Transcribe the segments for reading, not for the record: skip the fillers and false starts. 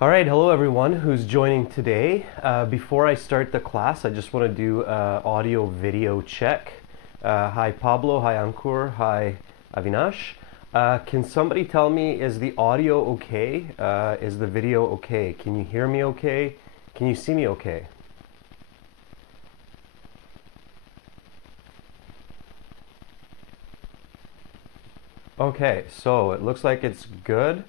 All right, hello everyone who's joining today. Before I start the class, I just want to do audio video check. Hi Pablo, hi Ankur, hi Avinash. Can somebody tell me, is the audio okay? Is the video okay? Can you hear me okay? Can you see me okay? Okay, so it looks like it's good.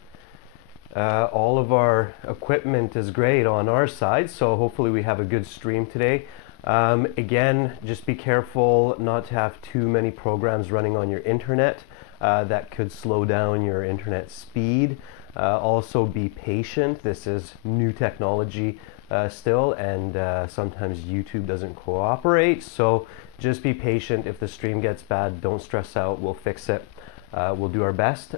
All of our equipment is great on our side, so hopefully we have a good stream today. Again, just be careful not to have too many programs running on your internet. That could slow down your internet speed. Also be patient. This is new technology still, and sometimes YouTube doesn't cooperate, so just be patient. If the stream gets bad, don't stress out. We'll fix it. We'll do our best.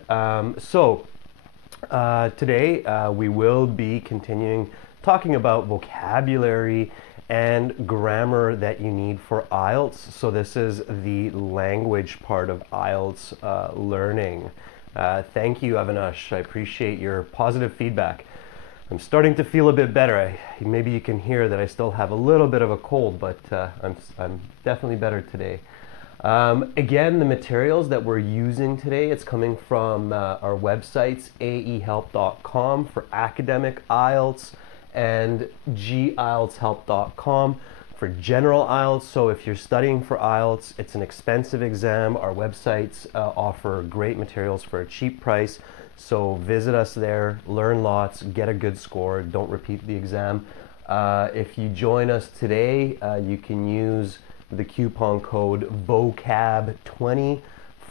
Today we will be continuing talking about vocabulary and grammar that you need for IELTS. So this is the language part of IELTS learning. Thank you, Avinash. I appreciate your positive feedback. I'm starting to feel a bit better. Maybe you can hear that I still have a little bit of a cold, but I'm definitely better today. Again, the materials that we're using today, it's coming from our websites, aehelp.com for academic IELTS and gieltshelp.com for general IELTS. So if you're studying for IELTS, it's an expensive exam. Our websites offer great materials for a cheap price. So visit us there, learn lots, get a good score, don't repeat the exam. If you join us today, you can use the coupon code VOCAB20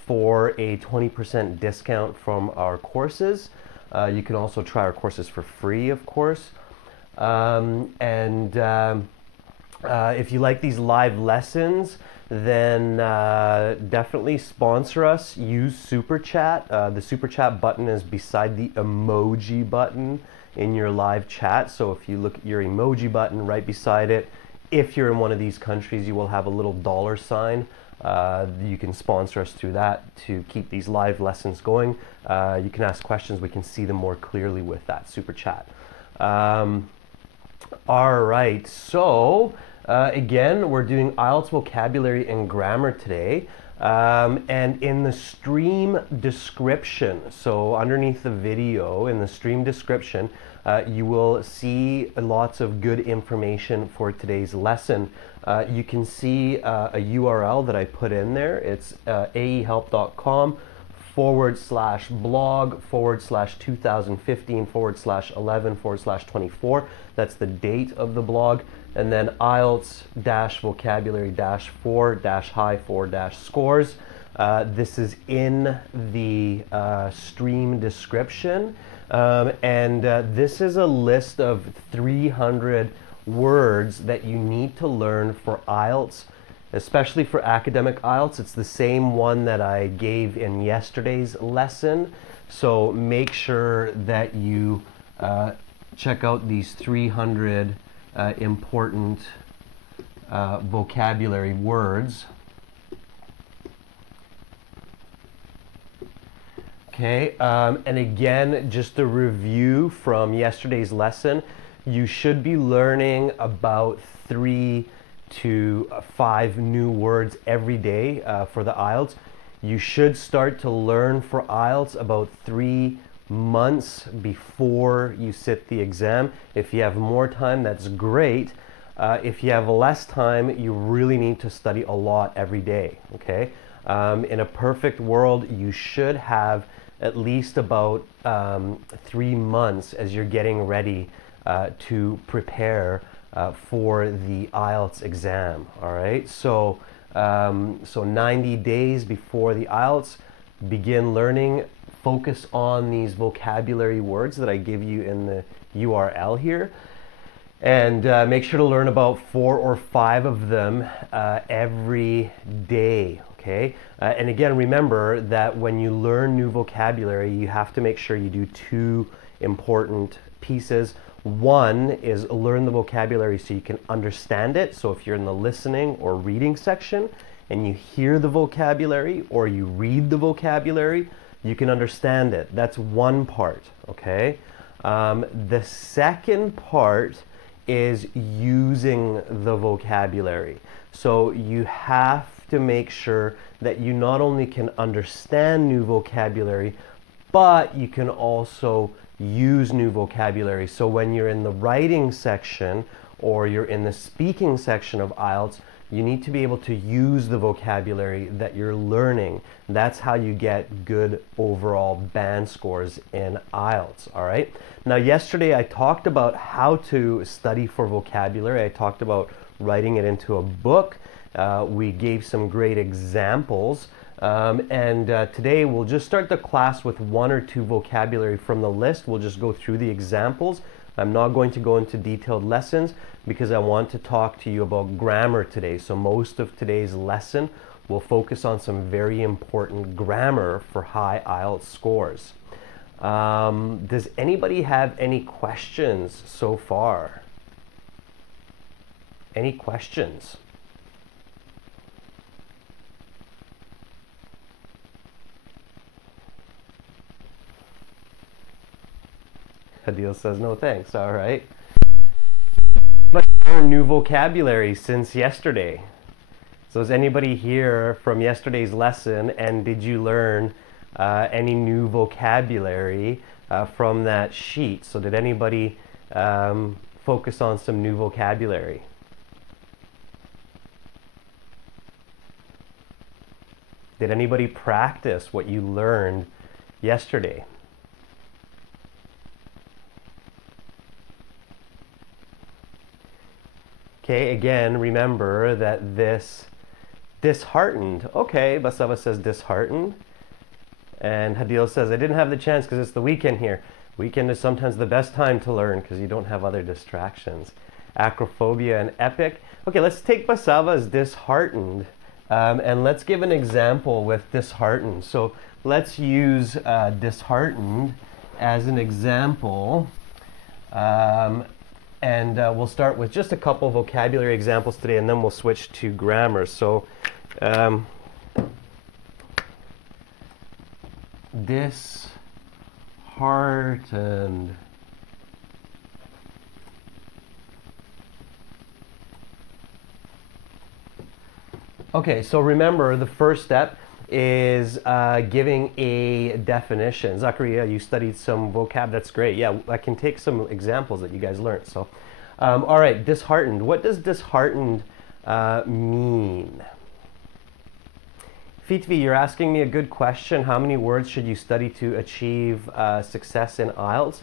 for a 20% discount from our courses. You can also try our courses for free, of course. If you like these live lessons, then definitely sponsor us. Use Super Chat. The Super Chat button is beside the emoji button in your live chat. So if you look at your emoji button right beside it, if you're in one of these countries, you will have a little dollar sign. You can sponsor us through that to keep these live lessons going. You can ask questions. We can see them more clearly with that Super Chat. All right, so again, we're doing IELTS vocabulary and grammar today. And in the stream description, so underneath the video, in the stream description, you will see lots of good information for today's lesson. You can see a URL that I put in there. It's aehelp.com/blog/2015/11/24. That's the date of the blog. And then IELTS-vocabulary-4-high-4-scores. This is in the stream description. This is a list of 300 words that you need to learn for IELTS, especially for academic IELTS. It's the same one that I gave in yesterday's lesson. So make sure that you check out these 300 important vocabulary words. Okay, and again, just a review from yesterday's lesson, you should be learning about 3 to 5 new words every day for the IELTS. You should start to learn for IELTS about 3 months before you sit the exam. If you have more time, that's great. If you have less time, you really need to study a lot every day, okay? In a perfect world, you should have at least about 3 months as you're getting ready to prepare for the IELTS exam, all right? So 90 days before the IELTS, begin learning. Focus on these vocabulary words that I give you in the URL here. And make sure to learn about 4 or 5 of them every day, okay? And again, remember that when you learn new vocabulary, you have to make sure you do 2 important pieces. One is learn the vocabulary so you can understand it. So if you're in the listening or reading section and you hear the vocabulary or you read the vocabulary, you can understand it. That's one part, okay? The second part is using the vocabulary. So you have to make sure that you not only can understand new vocabulary, but you can also use new vocabulary. So when you're in the writing section or you're in the speaking section of IELTS, you need to be able to use the vocabulary that you're learning. That's how you get good overall band scores in IELTS, all right? Now, yesterday I talked about how to study for vocabulary. I talked about writing it into a book. We gave some great examples. Today we'll just start the class with one or two vocabulary from the list. We'll just go through the examples. I'm not going to go into detailed lessons because I want to talk to you about grammar today. So most of today's lesson will focus on some very important grammar for high IELTS scores. Does anybody have any questions so far? Any questions? Adil says no thanks, all right. But learn new vocabulary since yesterday. So is anybody here from yesterday's lesson, and did you learn any new vocabulary from that sheet? So did anybody focus on some new vocabulary? Did anybody practice what you learned yesterday? Okay, again, remember that this disheartened. Okay, Basava says disheartened. And Hadil says, I didn't have the chance because it's the weekend here. Weekend is sometimes the best time to learn because you don't have other distractions. Acrophobia and epic. Okay, let's take Basava as disheartened. And let's give an example with disheartened. So let's use disheartened as an example. We'll start with just a couple vocabulary examples today, and then we'll switch to grammar. So, disheartened. Okay, so remember the first step is giving a definition. Zachariah, you studied some vocab. That's great. Yeah, I can take some examples that you guys learned. So, all right, disheartened. What does disheartened mean? Fitvi, you're asking me a good question. How many words should you study to achieve success in IELTS?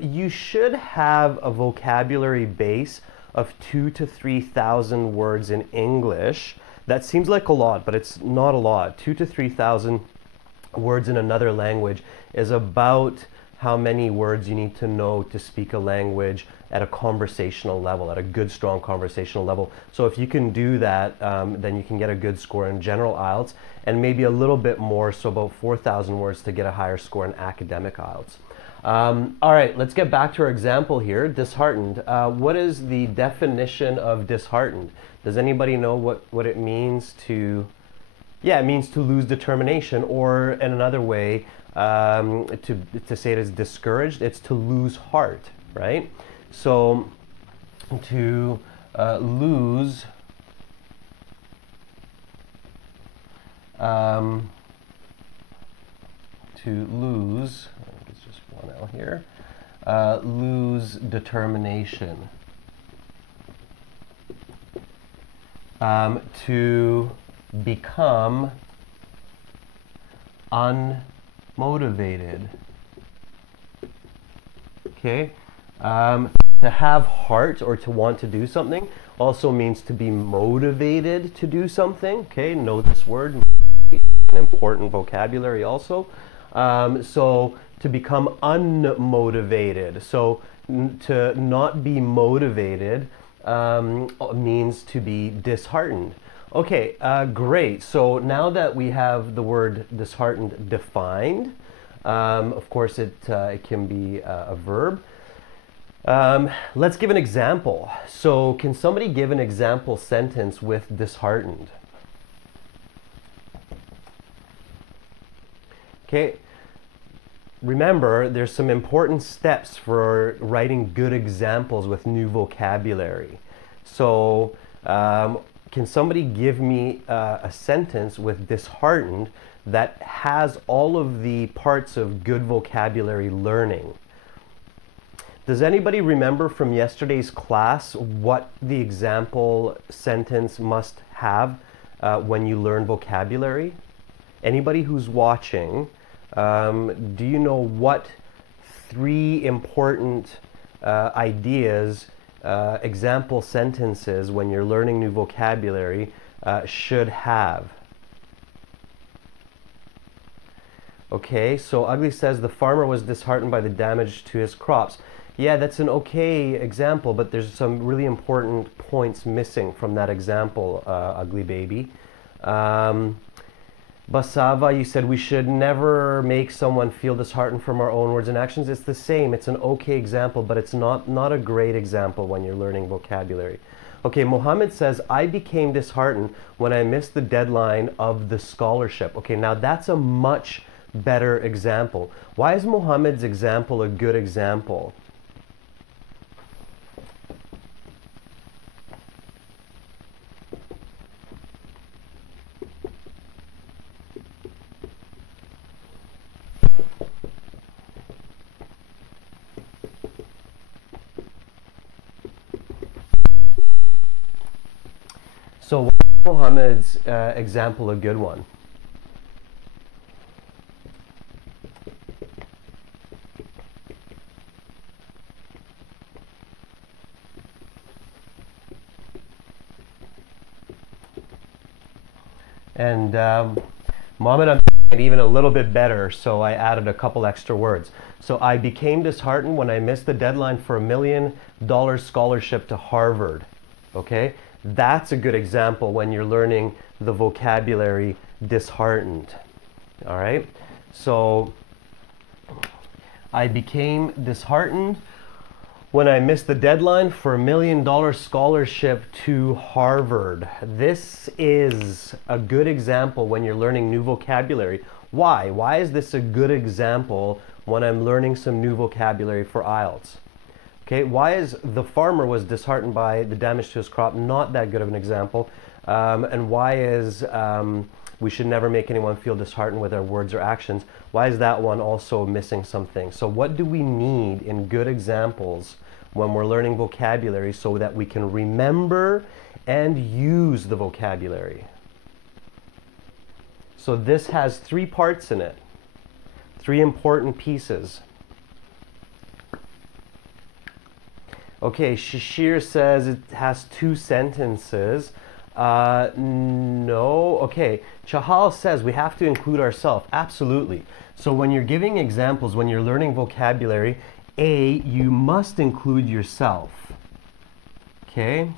You should have a vocabulary base of 2,000 to 3,000 words in English. That seems like a lot, but it's not a lot. 2,000 to 3,000 words in another language is about how many words you need to know to speak a language at a conversational level, at a good, strong conversational level. So if you can do that, then you can get a good score in general IELTS, and maybe a little bit more, so about 4,000 words to get a higher score in academic IELTS. All right, let's get back to our example here. Disheartened. What is the definition of disheartened? Does anybody know what it means to... Yeah, it means to lose determination, or in another way, to say it is discouraged, it's to lose heart, right? So, to lose it's just one L here, lose determination. To become unmotivated. Okay, to have heart or to want to do something also means to be motivated to do something. Okay, know this word, an important vocabulary also. So to become unmotivated, so to not be motivated means to be disheartened. Okay, great. So now that we have the word disheartened defined, of course it can be a verb. Let's give an example. So can somebody give an example sentence with disheartened? Okay. remember, there's some important steps for writing good examples with new vocabulary. So, can somebody give me a sentence with disheartened that has all of the parts of good vocabulary learning? Does anybody remember from yesterday's class what the example sentence must have when you learn vocabulary? Anybody who's watching, do you know what three important ideas, example sentences when you're learning new vocabulary should have? Okay, so Ugly says the farmer was disheartened by the damage to his crops. Yeah, that's an okay example, but there's some really important points missing from that example, Ugly Baby. Basava, you said we should never make someone feel disheartened from our own words and actions. It's the same. It's an okay example, but it's not a great example when you're learning vocabulary. Okay, Mohammed says, I became disheartened when I missed the deadline of the scholarship. Okay, now that's a much better example. Why is Mohammed's example a good example? So why is Mohammed's example a good one? And Mohammed, I'm making it even a little bit better, so I added a couple extra words. So I became disheartened when I missed the deadline for $1 million scholarship to Harvard. Okay? That's a good example when you're learning the vocabulary disheartened. All right? So I became disheartened when I missed the deadline for $1 million scholarship to Harvard. This is a good example when you're learning new vocabulary. Why? Why is this a good example when I'm learning some new vocabulary for IELTS? Okay, why is the farmer was disheartened by the damage to his crop not that good of an example? And why is we should never make anyone feel disheartened with our words or actions? Why is that one also missing something? So what do we need in good examples when we're learning vocabulary so that we can remember and use the vocabulary? So this has three parts in it, three important pieces. Okay, Shashir says it has two sentences. No. Okay, Chahal says we have to include ourselves. Absolutely. So when you're giving examples, when you're learning vocabulary, you must include yourself. Okay?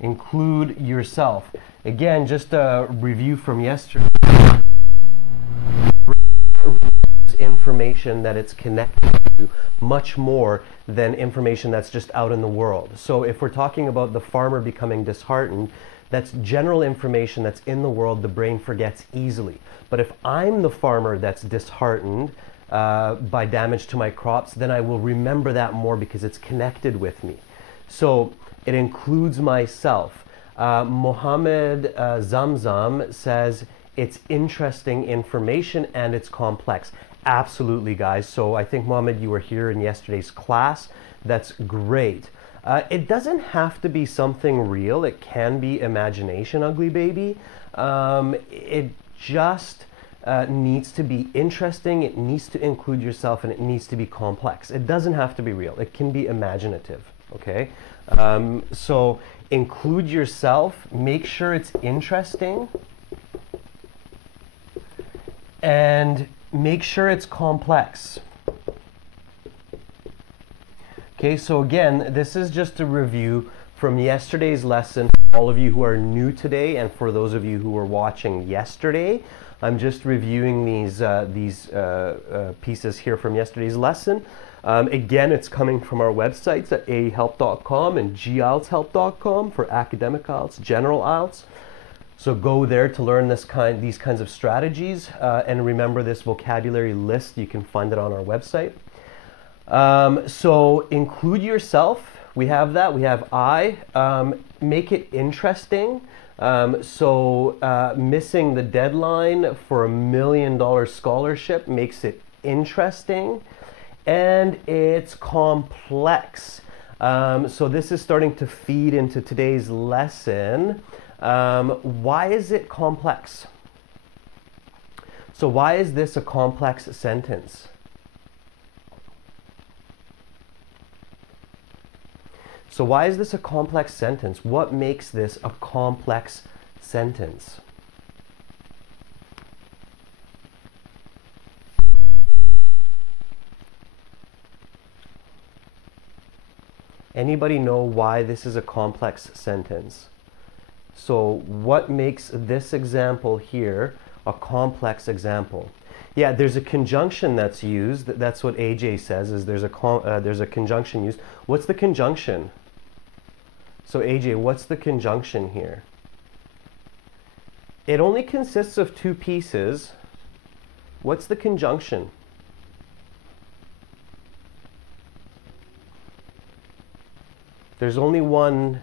Include yourself. Again, just a review from yesterday. Information that it's connected to much more than information that's just out in the world. So if we're talking about the farmer becoming disheartened, that's general information that's in the world the brain forgets easily. But if I'm the farmer that's disheartened by damage to my crops, then I will remember that more because it's connected with me. So it includes myself. Mohammed Zamzam says it's interesting information and it's complex. Absolutely, guys. So I think, Mohammed, you were here in yesterday's class. That's great. It doesn't have to be something real. It can be imagination, Ugly Baby. It just needs to be interesting. It needs to include yourself, and it needs to be complex. It doesn't have to be real. It can be imaginative, okay? So include yourself. Make sure it's interesting. And make sure it's complex. Okay, so again, this is just a review from yesterday's lesson. For all of you who are new today, and for those of you who were watching yesterday, I'm just reviewing these pieces here from yesterday's lesson. Again, it's coming from our websites at ahelp.com and gieltshelp.com for academic IELTS, general IELTS. So go there to learn these kinds of strategies, and remember this vocabulary list. You can find it on our website. So include yourself. We have that. We have I. Make it interesting. Missing the deadline for $1 million scholarship makes it interesting, and it's complex. So this is starting to feed into today's lesson. Why is it complex? So why is this a complex sentence? So why is this a complex sentence? What makes this a complex sentence? Anybody know why this is a complex sentence? So what makes this example here a complex example? Yeah, there's a conjunction that's used. That's what AJ says, is there's a conjunction used. What's the conjunction? So AJ, what's the conjunction here? It only consists of two pieces. What's the conjunction? There's only one.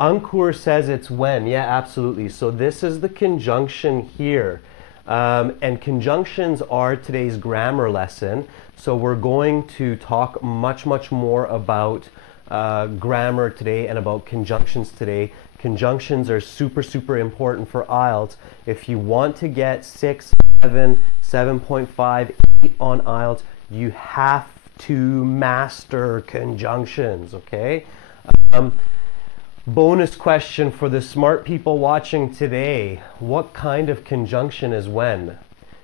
Ankur says it's when. Yeah, absolutely. So this is the conjunction here. And conjunctions are today's grammar lesson. So we're going to talk much more about grammar today and about conjunctions today. Conjunctions are super important for IELTS. If you want to get 6, 7, 7.5, 8 on IELTS, you have to master conjunctions, okay? Bonus question for the smart people watching today. What kind of conjunction is when?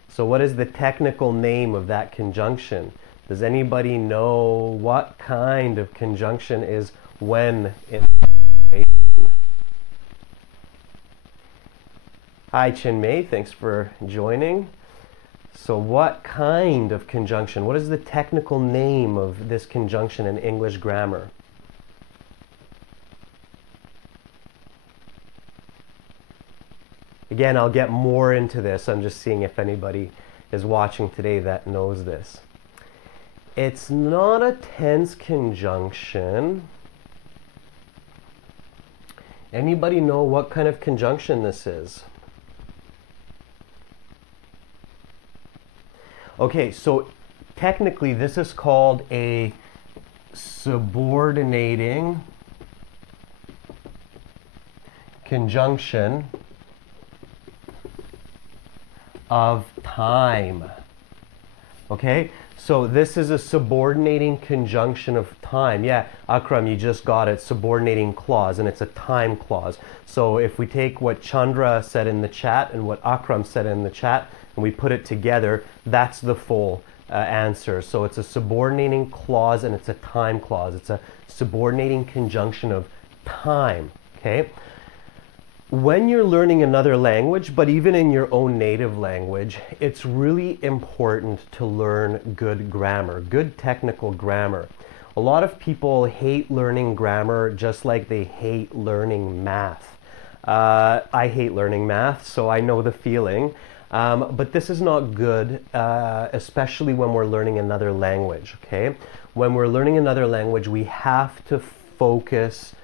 So what is the technical name of that conjunction? Does anybody know what kind of conjunction is when in Hi Chinmay, thanks for joining. So what kind of conjunction? What is the technical name of this conjunction in English grammar? Again, I'll get more into this. I'm just seeing if anybody is watching today that knows this. It's not a tense conjunction. Anybody know what kind of conjunction this is? Okay, so technically this is called a subordinating conjunction of time. Okay, so this is a subordinating conjunction of time. Yeah, Akram, you just got it, subordinating clause, and it's a time clause. So if we take what Chandra said in the chat and what Akram said in the chat, and we put it together, that's the full answer. So it's a subordinating clause and it's a time clause. It's a subordinating conjunction of time, okay? When you're learning another language, but even in your own native language, it's really important to learn good grammar, good technical grammar. A lot of people hate learning grammar just like they hate learning math. I hate learning math, so I know the feeling. But this is not good, especially when we're learning another language, okay? When we're learning another language, we have to focus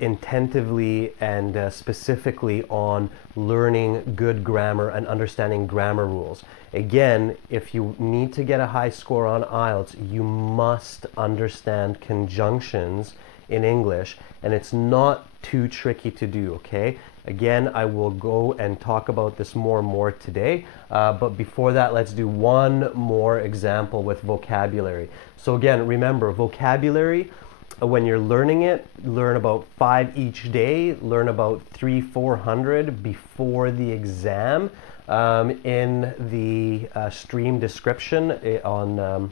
intentively and specifically on learning good grammar and understanding grammar rules. Again, if you need to get a high score on IELTS, you must understand conjunctions in English, and it's not too tricky to do, okay? Again, I will go and talk about this more and more today, but before that, let's do one more example with vocabulary. So again, remember, vocabulary, when you're learning it, learn about 5 each day, learn about 300-400 before the exam. In the stream description on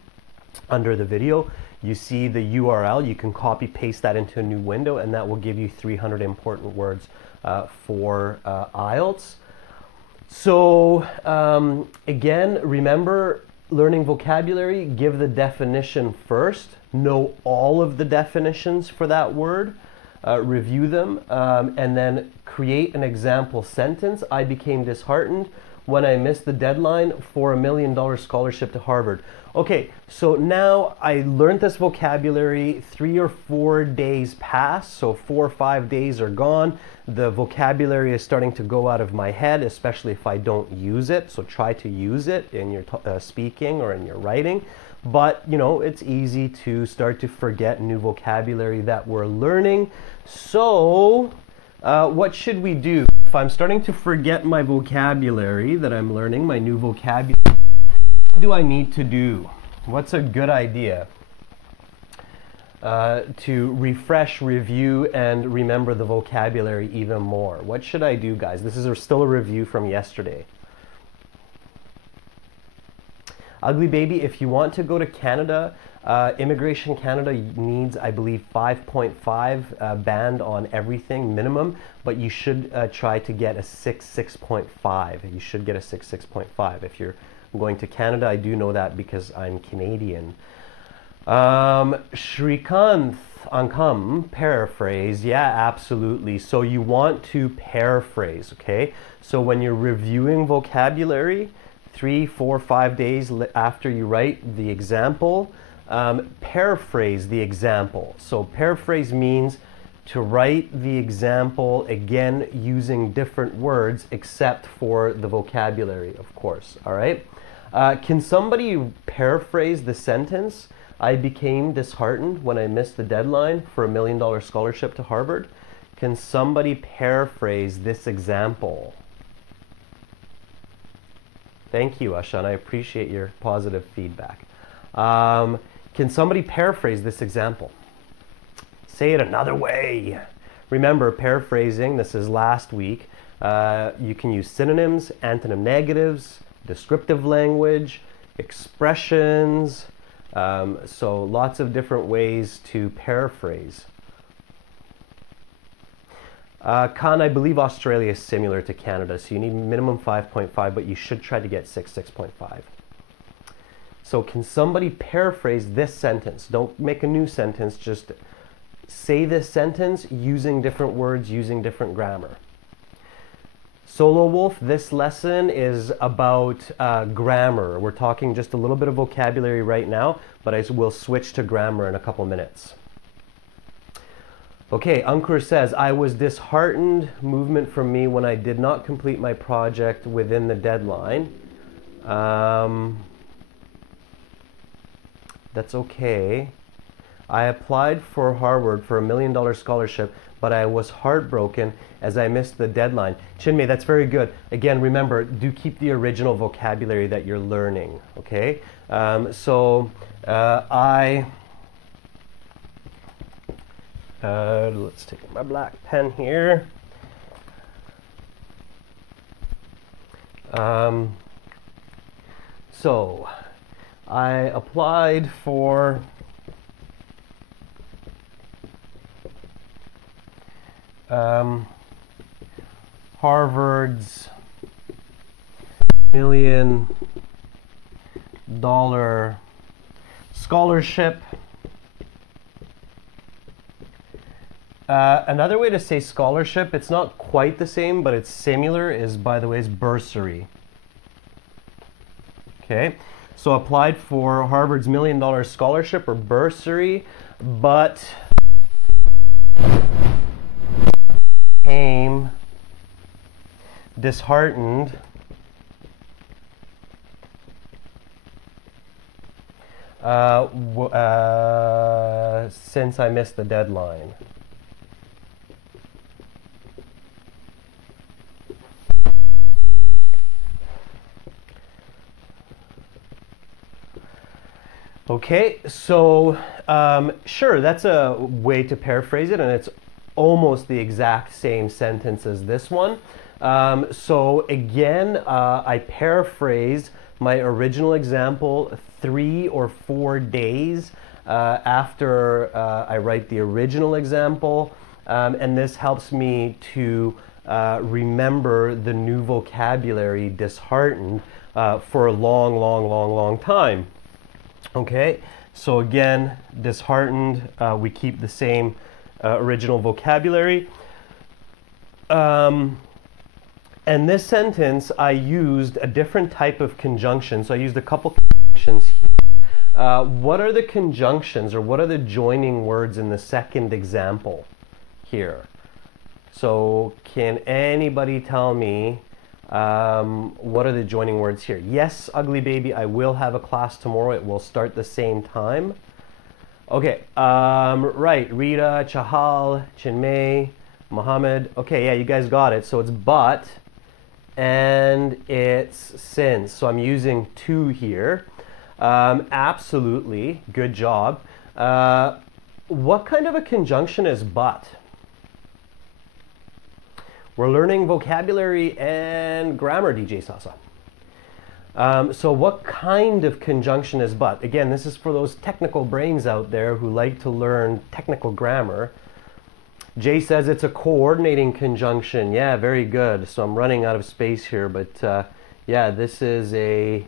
under the video, you see the URL. You can copy paste that into a new window, and that will give you 300 important words for IELTS. So again, remember, learning vocabulary, give the definition first. Know all of the definitions for that word. review them, and then create an example sentence. I became disheartened when I missed the deadline for $1 million scholarship to Harvard. Okay, so now I learned this vocabulary, 3 or 4 days passed, so 4 or 5 days are gone. The vocabulary is starting to go out of my head, especially if I don't use it. So try to use it in your speaking or in your writing. But, you know, it's easy to start to forget new vocabulary that we're learning. So, what should we do? If I'm starting to forget my vocabulary that I'm learning, my new vocabulary, what do I need to do? What's a good idea to refresh, review, and remember the vocabulary even more? What should I do, guys? This is still a review from yesterday. Ugly baby, if you want to go to Canada, Immigration Canada needs, I believe, 5.5 band on everything minimum, but you should try to get a 6.5. You should get a 6.5 if you're going to Canada. I do know that because I'm Canadian. Shrikanth Ankam, paraphrase. Yeah, absolutely. So you want to paraphrase, okay? So when you're reviewing vocabulary, 3, 4, 5 days after you write the example, paraphrase the example. So paraphrase means to write the example again using different words except for the vocabulary, of course. All right. Can somebody paraphrase the sentence? I became disheartened when I missed the deadline for $1 million scholarship to Harvard. Can somebody paraphrase this example? Thank you, Ashan. I appreciate your positive feedback. Can somebody paraphrase this example? Say it another way. Remember, paraphrasing, this is last week. You can use synonyms, antonym negatives, descriptive language, expressions. So lots of different ways to paraphrase. Khan, I believe Australia is similar to Canada, so you need minimum 5.5, but you should try to get 6.5. So can somebody paraphrase this sentence? Don't make a new sentence, just say this sentence using different words, using different grammar. Solo Wolf, this lesson is about grammar. We're talking just a little bit of vocabulary right now, but I will switch to grammar in a couple minutes. Okay, Ankur says, I was disheartened, movement from me when I did not complete my project within the deadline. That's okay. I applied for Harvard for $1 million scholarship, but I was heartbroken as I missed the deadline. Chinmay, that's very good. Again, remember, do keep the original vocabulary that you're learning, okay? Let's take my black pen here. So I applied for Harvard's $1 million scholarship. Another way to say scholarship, it's not quite the same, but it's similar, is, by the way, is bursary. Okay, so applied for Harvard's $1 million scholarship or bursary, but became disheartened since I missed the deadline. Okay, so sure, that's a way to paraphrase it, and it's almost the exact same sentence as this one. So again, I paraphrase my original example 3 or 4 days after I write the original example, and this helps me to remember the new vocabulary, disheartened, for a long time. Okay, so again, disheartened, we keep the same original vocabulary. And this sentence, I used a different type of conjunction. So I used a couple conjunctions here. What are the conjunctions, or what are the joining words in the second example here? So can anybody tell me what are the joining words here? Yes, ugly baby, I will have a class tomorrow. It will start the same time. Okay, right, Rita, Chahal, Chinmay, Mohammed. Okay, yeah, you guys got it. So it's but and it's since. So I'm using to here. Absolutely, good job. What kind of a conjunction is but? We're learning vocabulary and grammar, DJ Sasa. So what kind of conjunction is but? Again, this is for those technical brains out there who like to learn technical grammar. Jay says it's a coordinating conjunction. Yeah, very good. So I'm running out of space here, but yeah, this is a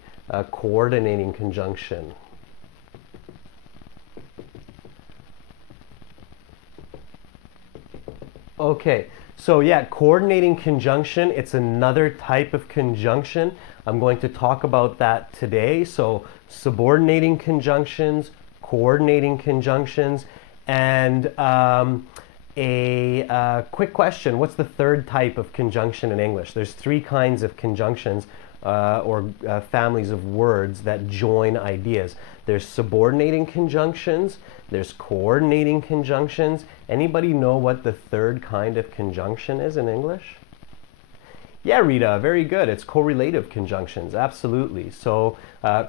coordinating conjunction. Okay, so yeah, coordinating conjunction, it's another type of conjunction. I'm going to talk about that today. So subordinating conjunctions, coordinating conjunctions, and a quick question, what's the third type of conjunction in English? There's three kinds of conjunctions or families of words that join ideas. There's subordinating conjunctions, there's coordinating conjunctions. Anybody know what the third kind of conjunction is in English? Yeah, Rita, very good. It's correlative conjunctions, absolutely. So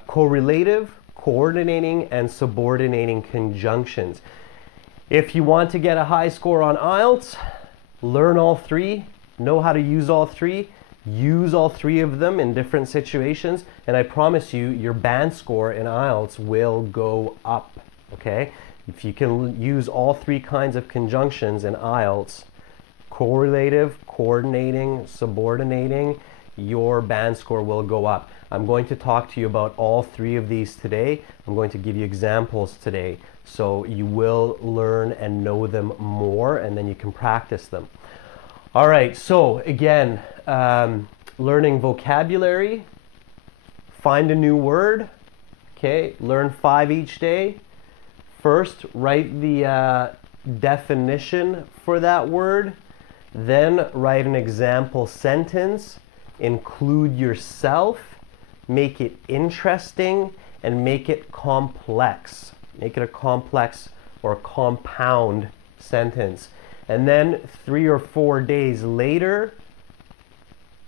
correlative, coordinating, and subordinating conjunctions. If you want to get a high score on IELTS, learn all three, know how to use all three, use all three of them in different situations, and I promise you, your band score in IELTS will go up, okay? If you can use all three kinds of conjunctions in IELTS, correlative, coordinating, subordinating, your band score will go up. I'm going to talk to you about all three of these today. I'm going to give you examples today, so you will learn and know them more, and then you can practice them. All right, so again, learning vocabulary, find a new word, okay, learn 5 each day. First, write the definition for that word, then write an example sentence, include yourself, make it interesting, and make it complex. Make it a complex or compound sentence. And then 3 or 4 days later,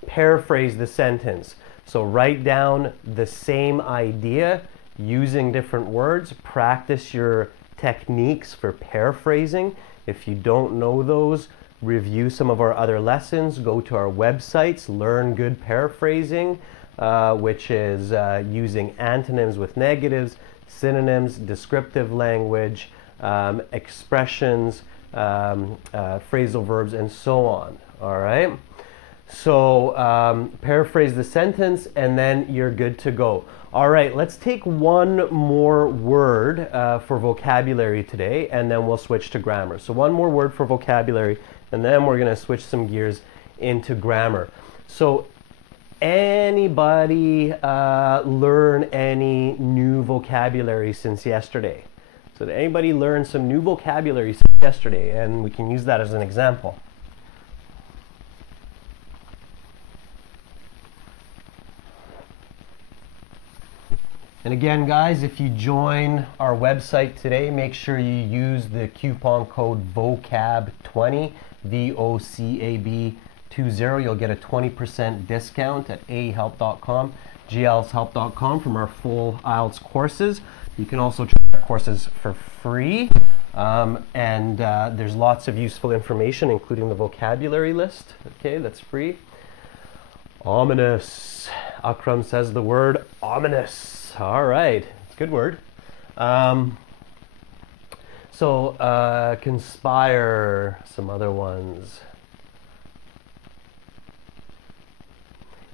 paraphrase the sentence. So write down the same idea using different words. Practice your techniques for paraphrasing. If you don't know those, review some of our other lessons. Go to our websites, Learn Good Paraphrasing, which is using antonyms with negatives, synonyms, descriptive language, expressions, phrasal verbs, and so on. All right? So paraphrase the sentence, and then you're good to go. All right, let's take one more word for vocabulary today, and then we'll switch to grammar. So one more word for vocabulary, and then we're going to switch some gears into grammar. So anybody learn any new vocabulary since yesterday? So did anybody learn some new vocabulary since yesterday? And we can use that as an example. And again, guys, if you join our website today, make sure you use the coupon code VOCAB20, VOCAB20. You'll get a 20% discount at ahelp.com, glshelp.com from our full IELTS courses. You can also try our courses for free. And there's lots of useful information, including the vocabulary list. Okay, that's free. Ominous. Akram says the word ominous. All right, it's a good word. Conspire, some other ones.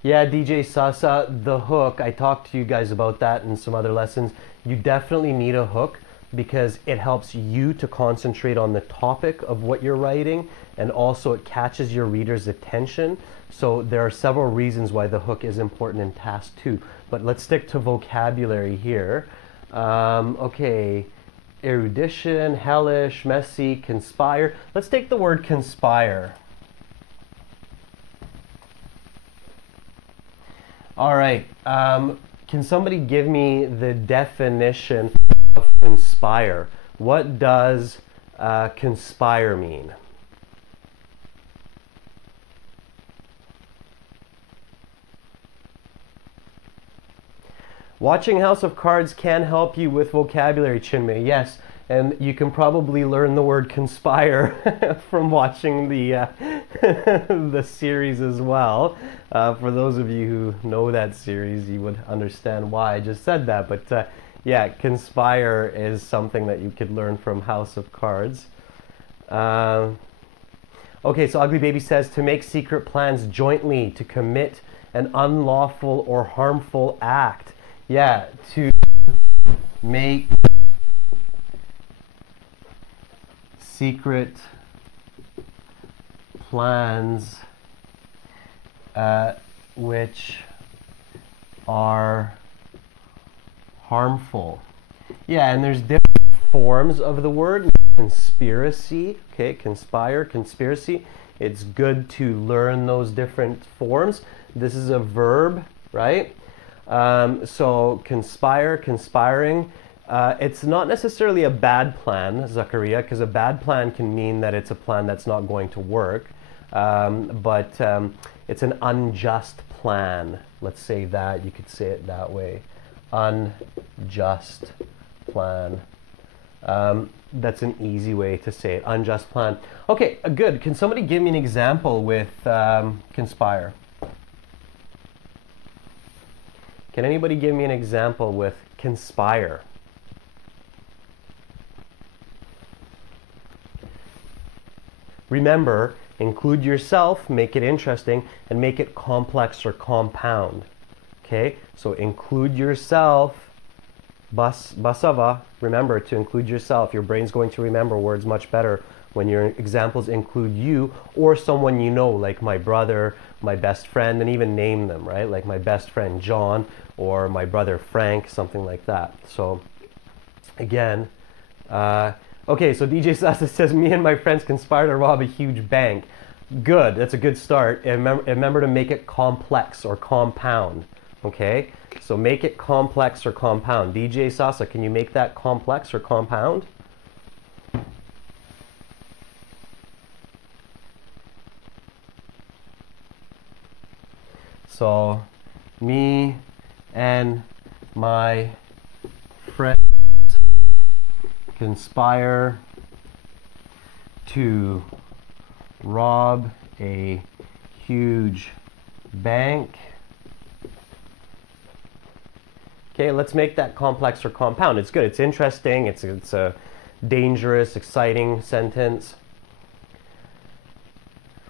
Yeah, DJ Sasa, the hook, I talked to you guys about that in some other lessons. You definitely need a hook because it helps you to concentrate on the topic of what you're writing, and also it catches your reader's attention. So there are several reasons why the hook is important in task 2. But let's stick to vocabulary here. Okay, erudition, hellish, messy, conspire. Let's take the word conspire. All right, can somebody give me the definition of conspire? What does conspire mean? Watching House of Cards can help you with vocabulary, Chinmay. Yes, and you can probably learn the word conspire from watching the the series as well. For those of you who know that series, you would understand why I just said that. But yeah, conspire is something that you could learn from House of Cards. Okay, so Ugly Baby says to make secret plans jointly to commit an unlawful or harmful act. Yeah, to make secret plans which are harmful. Yeah, and there's different forms of the word. Conspiracy, okay, conspire, conspiracy. It's good to learn those different forms. This is a verb, right? So conspire, conspiring. It's not necessarily a bad plan, Zakaria, because a bad plan can mean that it's a plan that's not going to work. But it's an unjust plan. Let's say that. You could say it that way. Unjust plan. That's an easy way to say it. Unjust plan. Okay, good. Can somebody give me an example with conspire? Can anybody give me an example with conspire? Remember, include yourself, make it interesting, and make it complex or compound. Okay, so include yourself. Basava, remember to include yourself. Your brain's going to remember words much better when your examples include you or someone you know, like my brother, my best friend, and even name them, right? Like my best friend John or my brother Frank, something like that. So again, okay, so DJ Sasa says, me and my friends conspired to rob a huge bank. Good, that's a good start. And remember to make it complex or compound, okay? So make it complex or compound. DJ Sasa, can you make that complex or compound? So, me and my friends conspire to rob a huge bank. Okay, let's make that complex or compound. It's good. It's interesting. It's a dangerous, exciting sentence.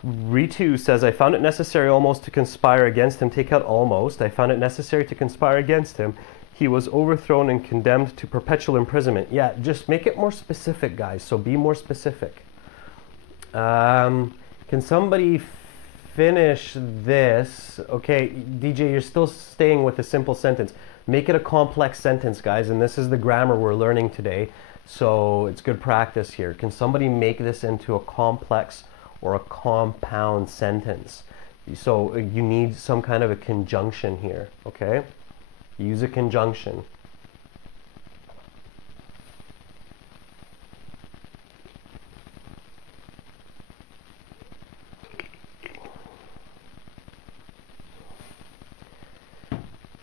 Ritu says, I found it necessary almost to conspire against him. Take out almost. I found it necessary to conspire against him. He was overthrown and condemned to perpetual imprisonment. Yeah, just make it more specific, guys. So be more specific. Can somebody finish this? Okay, DJ, you're still staying with a simple sentence. Make it a complex sentence, guys. And this is the grammar we're learning today. So it's good practice here. Can somebody make this into a complex or a compound sentence? So you need some kind of a conjunction here, okay? Use a conjunction.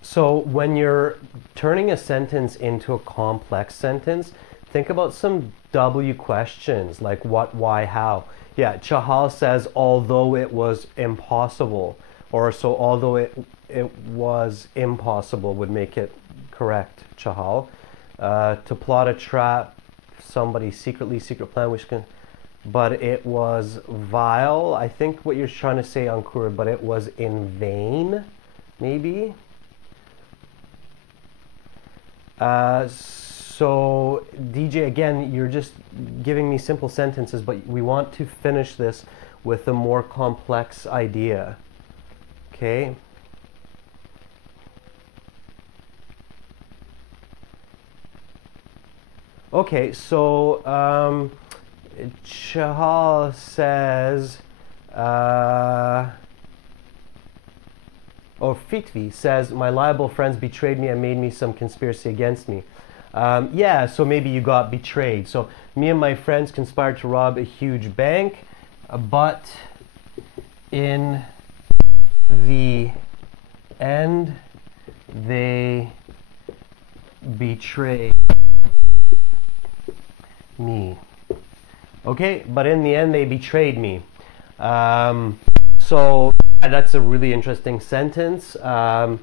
So when you're turning a sentence into a complex sentence, think about some W questions like what, why, how. Yeah, Chahal says, although it was impossible, or so although it was impossible would make it correct, Chahal. To plot a trap, somebody secret plan, which can, but it was vile. I think what you're trying to say, Ankur, but it was in vain, maybe. so DJ, again, you're just giving me simple sentences, but we want to finish this with a more complex idea. Okay? Okay, so Chahal says, Fitvi says, my liable friends betrayed me and made me some conspiracy against me. Yeah, so maybe you got betrayed. So me and my friends conspired to rob a huge bank, but in the end, they betrayed me. Okay, but in the end, they betrayed me. So that's a really interesting sentence. And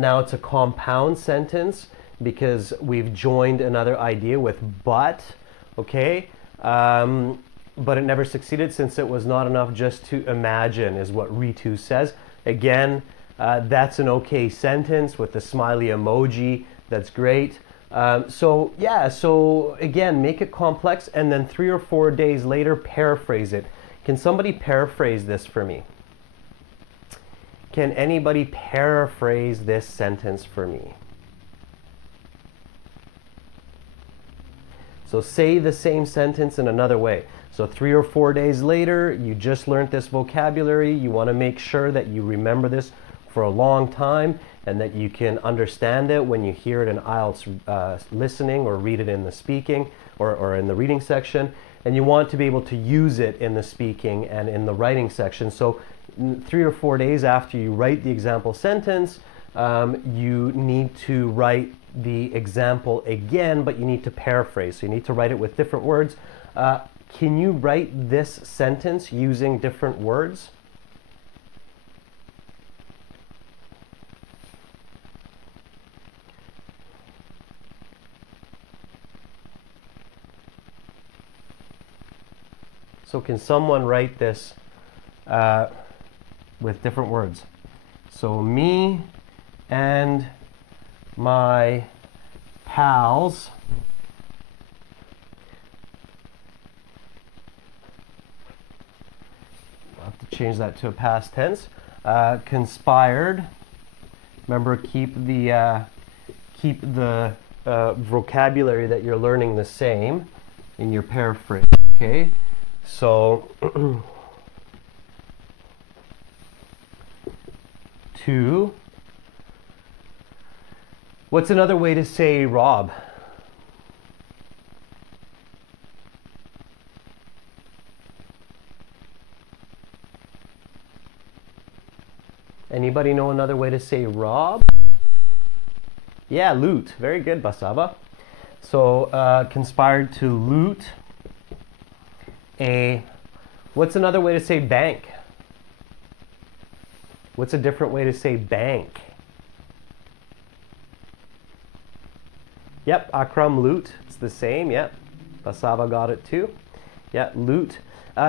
now it's a compound sentence because we've joined another idea with but, okay? But it never succeeded since it was not enough just to imagine, is what Ritu says. Again, that's an okay sentence with the smiley emoji. That's great. So yeah, so again, make it complex and then 3 or 4 days later, paraphrase it. Can somebody paraphrase this for me? Can anybody paraphrase this sentence for me? So say the same sentence in another way. So 3 or 4 days later, you just learned this vocabulary. You want to make sure that you remember this for a long time and that you can understand it when you hear it in IELTS listening or read it in the speaking or in the reading section. And you want to be able to use it in the speaking and in the writing section. So 3 or 4 days after you write the example sentence, you need to write the example again, but you need to paraphrase. So you need to write it with different words. Can you write this sentence using different words? So can someone write this with different words? So me and my pals I'll have to change that to a past tense. Conspired. Remember, keep the vocabulary that you're learning the same in your paraphrase. Okay, so to. What's another way to say rob? Anybody know another way to say rob? Yeah, loot. Very good, Basava. So conspired to loot a. What's another way to say bank? What's a different way to say bank? Yep, Akram, loot. It's the same. Yep, Basava got it too. Yeah, loot.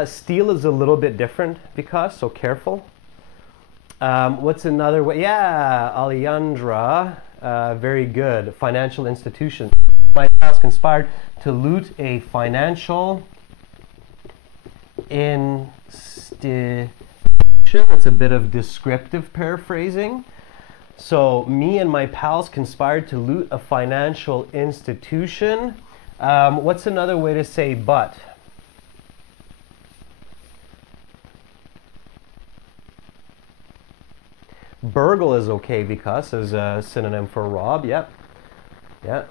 Steal is a little bit different because, so careful. What's another way? Yeah, Alejandra, very good. Financial institution. My house conspired to loot a financial institution. It's a bit of descriptive paraphrasing. So me and my pals conspired to loot a financial institution. What's another way to say but? Burgle is okay because is a synonym for rob. Yep. Yeah.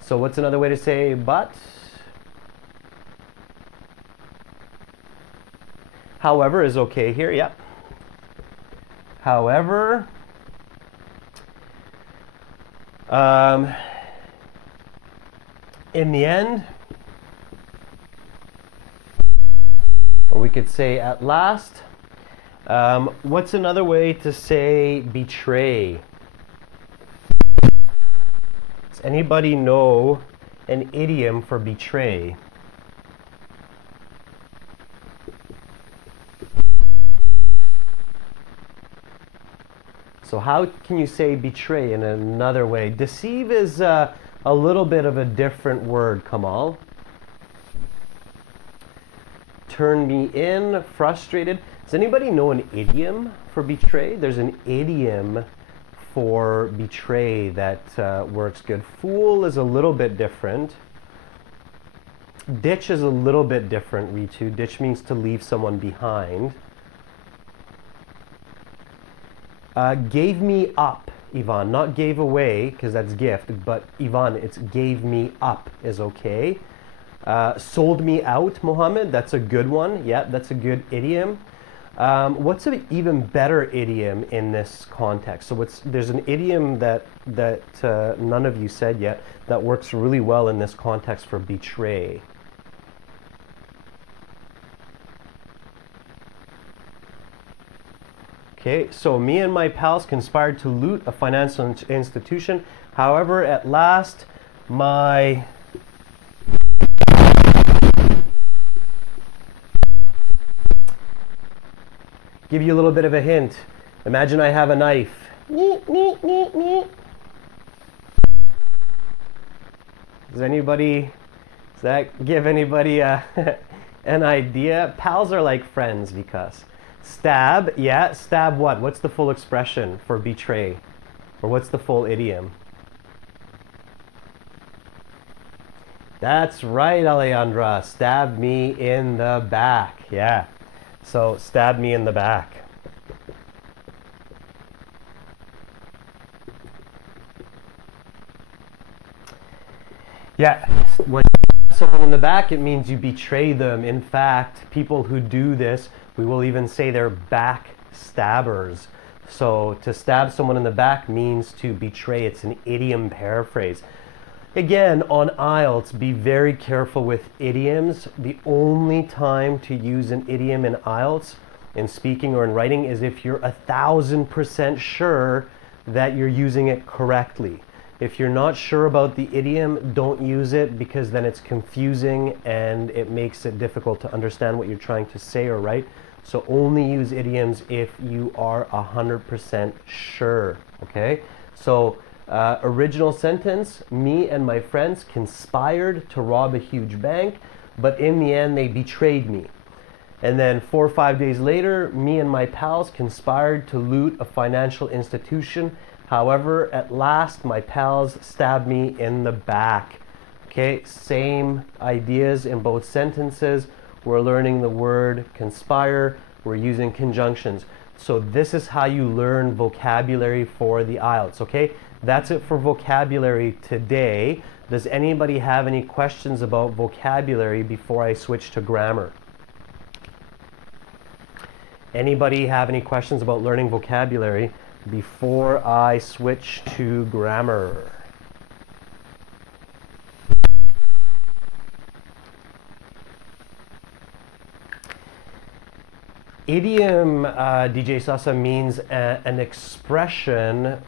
So what's another way to say but? However is okay here. Yep. However, in the end, or we could say at last. What's another way to say betray? Does anybody know an idiom for betray? So how can you say betray in another way? Deceive is a little bit of a different word, Kamal. Turn me in, frustrated. Does anybody know an idiom for betray? There's an idiom for betray that works good. Fool is a little bit different. Ditch is a little bit different, Ritu. Ditch means to leave someone behind. Gave me up, Ivan. Not gave away, because that's gift, but Ivan, it's gave me up is okay. Sold me out, Mohammed. That's a good one. Yeah, that's a good idiom. What's an even better idiom in this context? So there's an idiom that none of you said yet that works really well in this context for betray. Okay, so me and my pals conspired to loot a financial institution. However, at last, my... Give you a little bit of a hint. Imagine I have a knife. Does that give anybody an idea? Pals are like friends because... Stab, yeah, stab what? What's the full expression for betray? Or what's the full idiom? That's right, Alejandra. Stab me in the back. Yeah. So, stab me in the back. Yeah. When you stab someone in the back, it means you betray them. In fact, people who do this, we will even say they're backstabbers. So to stab someone in the back means to betray. It's an idiom paraphrase. Again, on IELTS, be very careful with idioms. The only time to use an idiom in IELTS, in speaking or in writing, is if you're 1000% sure that you're using it correctly. If you're not sure about the idiom, don't use it, because then it's confusing and it makes it difficult to understand what you're trying to say or write. So only use idioms if you are 100% sure, okay? So original sentence, me and my friends conspired to rob a huge bank, but in the end they betrayed me. And then 4 or 5 days later, me and my pals conspired to loot a financial institution. However, at last my pals stabbed me in the back. Okay, same ideas in both sentences. We're learning the word conspire. We're using conjunctions. So this is how you learn vocabulary for the IELTS, okay? That's it for vocabulary today. Does anybody have any questions about vocabulary before I switch to grammar? Anybody have any questions about learning vocabulary before I switch to grammar? Idiom, DJ Sasa, means an expression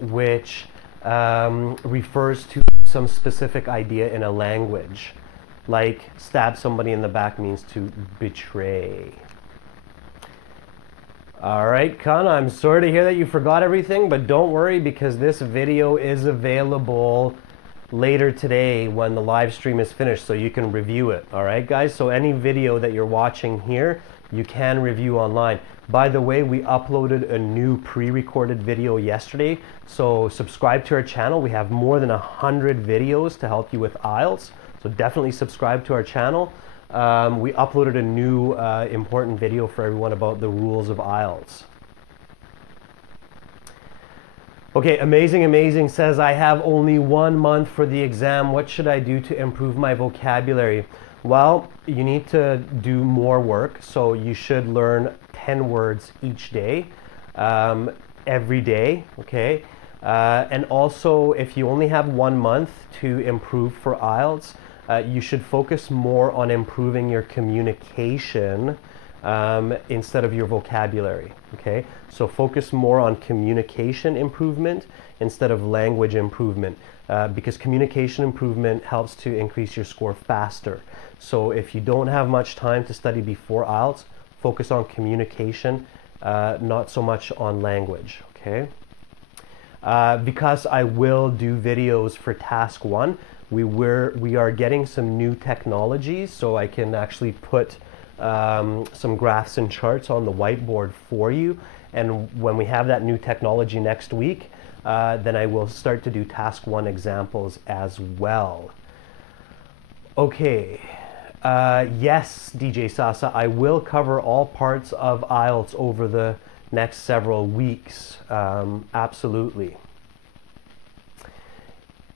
which refers to some specific idea in a language. Like stab somebody in the back means to betray. Alright, Khan, I'm sorry to hear that you forgot everything, but don't worry, because this video is available later today when the live stream is finished, so you can review it. Alright, guys? So any video that you're watching here, you can review online. By the way, we uploaded a new pre-recorded video yesterday, so subscribe to our channel. We have more than 100 videos to help you with IELTS, so definitely subscribe to our channel. We uploaded a new important video for everyone about the rules of IELTS. Okay, Amazing says, I have only 1 month for the exam. What should I do to improve my vocabulary? Well, you need to do more work, so you should learn 10 words each day, every day, okay? And also, if you only have 1 month to improve for IELTS, you should focus more on improving your communication instead of your vocabulary, okay? So focus more on communication improvement instead of language improvement, because communication improvement helps to increase your score faster. So if you don't have much time to study before IELTS, focus on communication, not so much on language, okay? Okay. Because I will do videos for task 1, we are getting some new technologies, so I can actually put some graphs and charts on the whiteboard for you. And when we have that new technology next week, then I will start to do task 1 examples as well. Okay. Yes, DJ Sasa, I will cover all parts of IELTS over the next several weeks. Absolutely.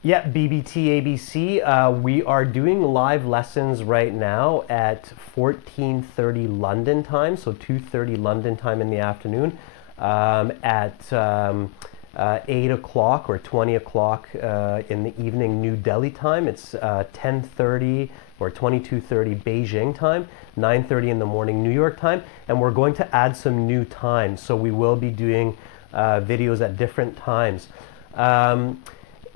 Yeah, BBT ABC, we are doing live lessons right now at 14:30 London time, so 2:30 London time in the afternoon, at 8 o'clock or 20 o'clock in the evening New Delhi time. It's 10:30 or 22:30 Beijing time, 9:30 in the morning New York time, and we're going to add some new times, so we will be doing videos at different times.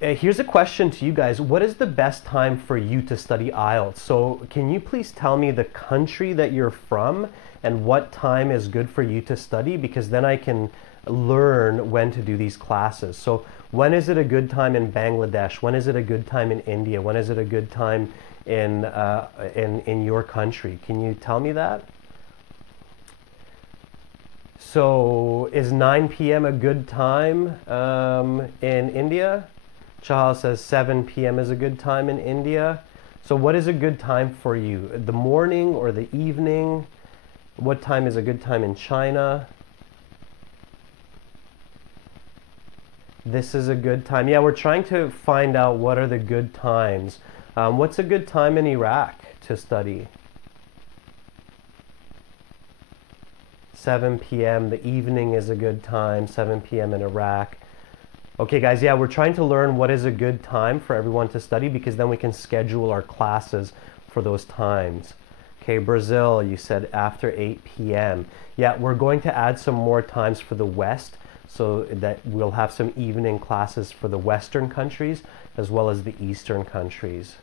Here's a question to you guys. What is the best time for you to study IELTS? So can you please tell me the country that you're from and what time is good for you to study, because then I can learn when to do these classes. So when is it a good time in Bangladesh? When is it a good time in India? When is it a good time in your country? Can you tell me that? So is 9 p.m. a good time in India? Chahal says 7 p.m. is a good time in India. So what is a good time for you? The morning or the evening? What time is a good time in China? This is a good time. Yeah, we're trying to find out what are the good times. What's a good time in Iraq to study? 7 p.m. The evening is a good time, 7 p.m. in Iraq. Okay, guys, yeah, we're trying to learn what is a good time for everyone to study, because then we can schedule our classes for those times. Okay, Brazil, you said after 8 p.m. Yeah, we're going to add some more times for the West, so that we'll have some evening classes for the Western countries as well as the Eastern countries.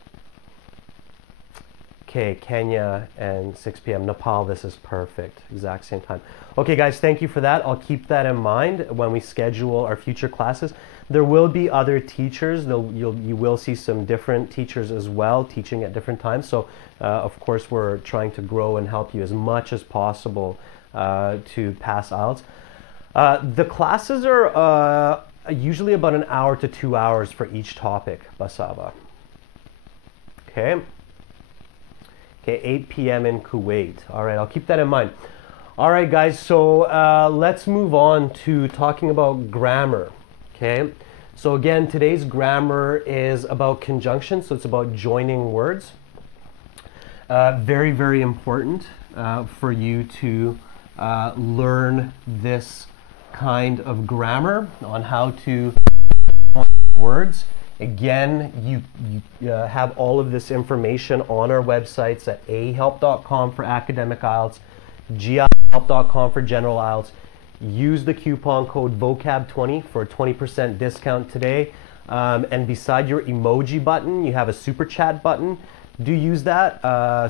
Okay, Kenya and 6 p.m. Nepal, this is perfect. Exact same time. Okay, guys, thank you for that. I'll keep that in mind when we schedule our future classes. There will be other teachers. You will see some different teachers as well teaching at different times. So, of course, we're trying to grow and help you as much as possible to pass IELTS. The classes are usually about an hour to 2 hours for each topic, Basava. Okay. Okay, 8 p.m. in Kuwait. All right, I'll keep that in mind. All right, guys, so let's move on to talking about grammar. Okay, so again, today's grammar is about conjunctions, so it's about joining words. Very, very important for you to learn this kind of grammar on how to join words. Again, you have all of this information on our websites at ahelp.com for academic IELTS, gihelp.com for general IELTS. Use the coupon code vocab20 for a 20% discount today. And beside your emoji button, you have a super chat button. Do use that.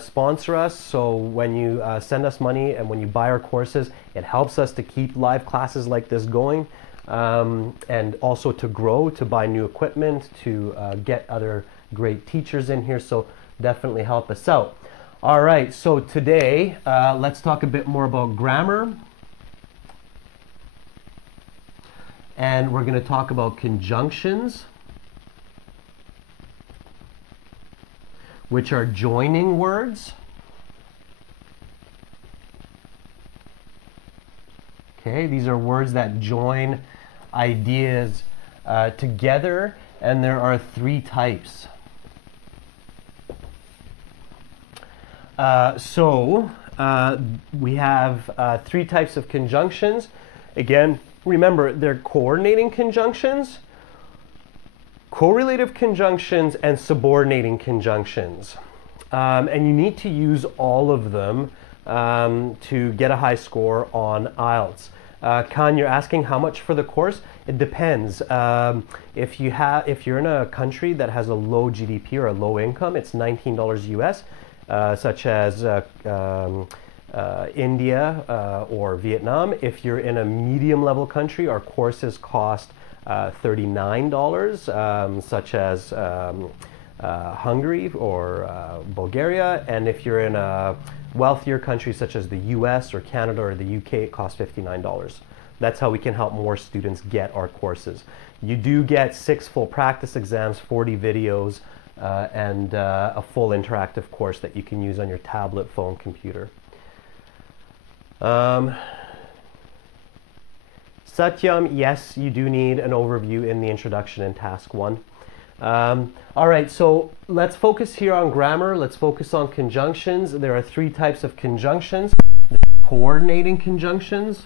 Sponsor us. So when you send us money and when you buy our courses, it helps us to keep live classes like this going. And also to grow, to buy new equipment, to get other great teachers in here. So definitely help us out. All right, so today let's talk a bit more about grammar. And we're going to talk about conjunctions, which are joining words. Okay, these are words that join ideas together, and there are 3 types. We have 3 types of conjunctions. Again, remember, they're coordinating conjunctions, correlative conjunctions, and subordinating conjunctions. And you need to use all of them to get a high score on IELTS. Khan, you're asking how much for the course? It depends. If you're in a country that has a low GDP or a low income, it's $19 US, such as India or Vietnam. If you're in a medium level country, our courses cost $39, such as Hungary or Bulgaria. And if you're in a wealthier country such as the US or Canada or the UK, it costs $59. That's how we can help more students get our courses. You do get 6 full practice exams, 40 videos, and a full interactive course that you can use on your tablet, phone, computer. Satyam, yes, you do need an overview in the introduction in task 1. All right, so let's focus here on grammar. Let's focus on conjunctions. There are 3 types of conjunctions. Coordinating conjunctions.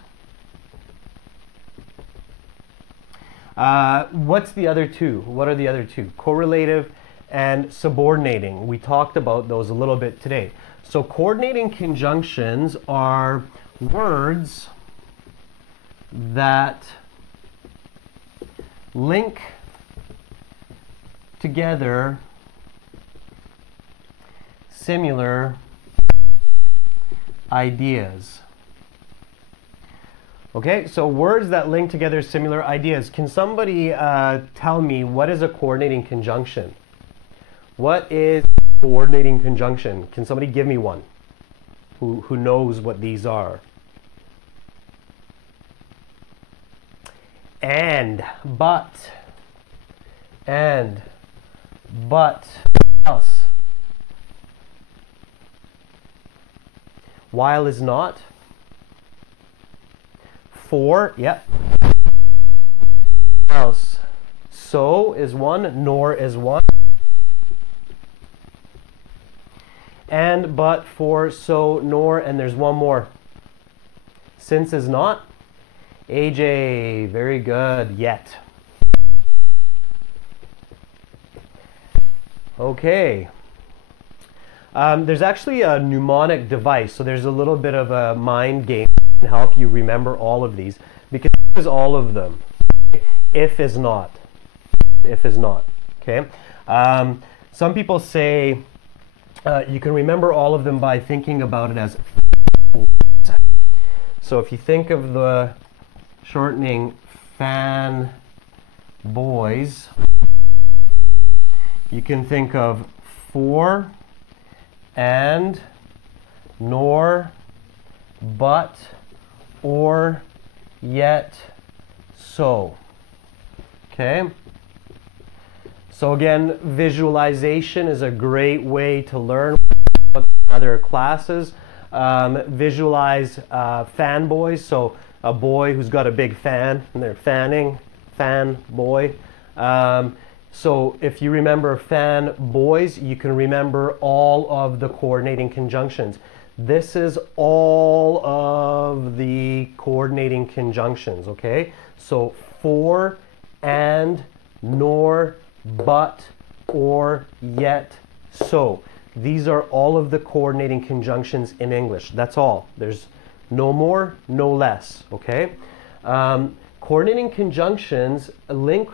What's the other 2? What are the other 2? Correlative and subordinating. We talked about those a little bit today. So coordinating conjunctions are words that link together similar ideas. Okay, so words that link together similar ideas. Can somebody tell me what is a coordinating conjunction? What is a coordinating conjunction? Can somebody give me one who knows what these are? And, but, else. While is not. For, yep. Else. So is one, nor is one. And, but, for, so, nor, and there's one more. Since is not. AJ, very good, yet. Okay. There's actually a mnemonic device, so there's a little bit of a mind game to help you remember all of these, because this is all of them. If is not. If is not. Okay. Some people say you can remember all of them by thinking about it as. So if you think of the shortening fan boys, you can think of for, and, nor, but, or, yet, so. Okay? So again, visualization is a great way to learn other classes. Visualize fanboys, so a boy who's got a big fan and they're fanning, fan boy. So if you remember fan boys, you can remember all of the coordinating conjunctions. This is all of the coordinating conjunctions, okay? So for, and, nor, but, or, yet, so. These are all of the coordinating conjunctions in English. That's all. There's no more, no less, okay? Coordinating conjunctions link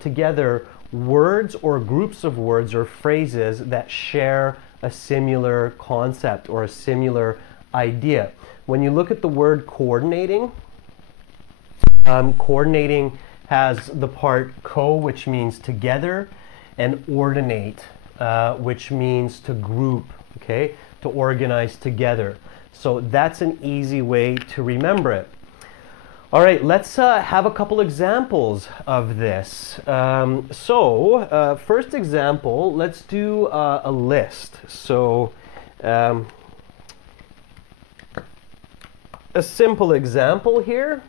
together words or groups of words or phrases that share a similar concept or a similar idea. When you look at the word coordinating, coordinating has the part co, which means together, and ordinate, which means to group, okay, to organize together. So that's an easy way to remember it. All right, let's have a couple examples of this. First example, let's do a list. So a simple example here.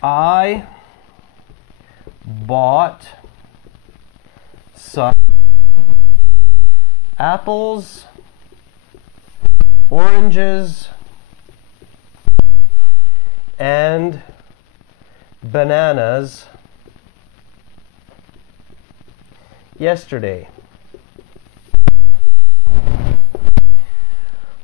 I bought some apples, oranges, and bananas yesterday.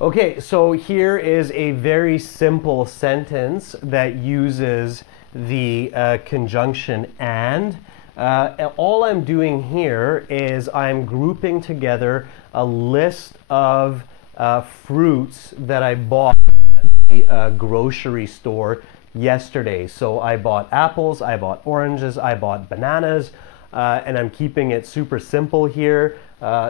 Okay, so here is a very simple sentence that uses the conjunction and. All I'm doing here is I'm grouping together a list of fruits that I bought at the grocery store yesterday. So I bought apples, I bought oranges, I bought bananas, and I'm keeping it super simple here.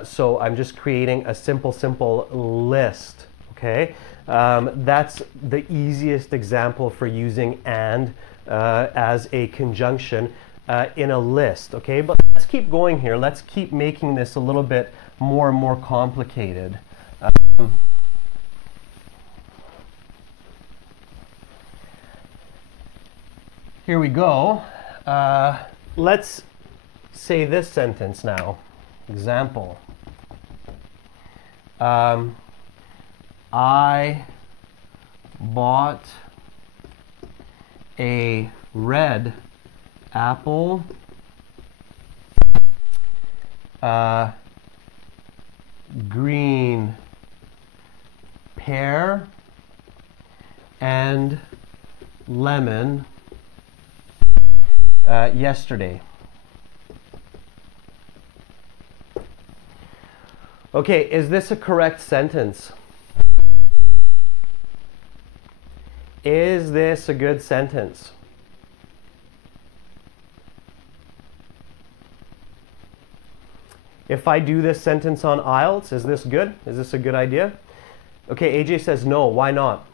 So I'm just creating a simple list, okay? That's the easiest example for using and as a conjunction in a list, okay? But let's keep going here. Let's keep making this a little bit more and more complicated. Here we go. Let's say this sentence now. Example. I bought a red apple, green pear, and lemon yesterday. Okay, is this a correct sentence? Is this a good sentence? If I do this sentence on IELTS, is this good? Is this a good idea? Okay, AJ says no. Why not?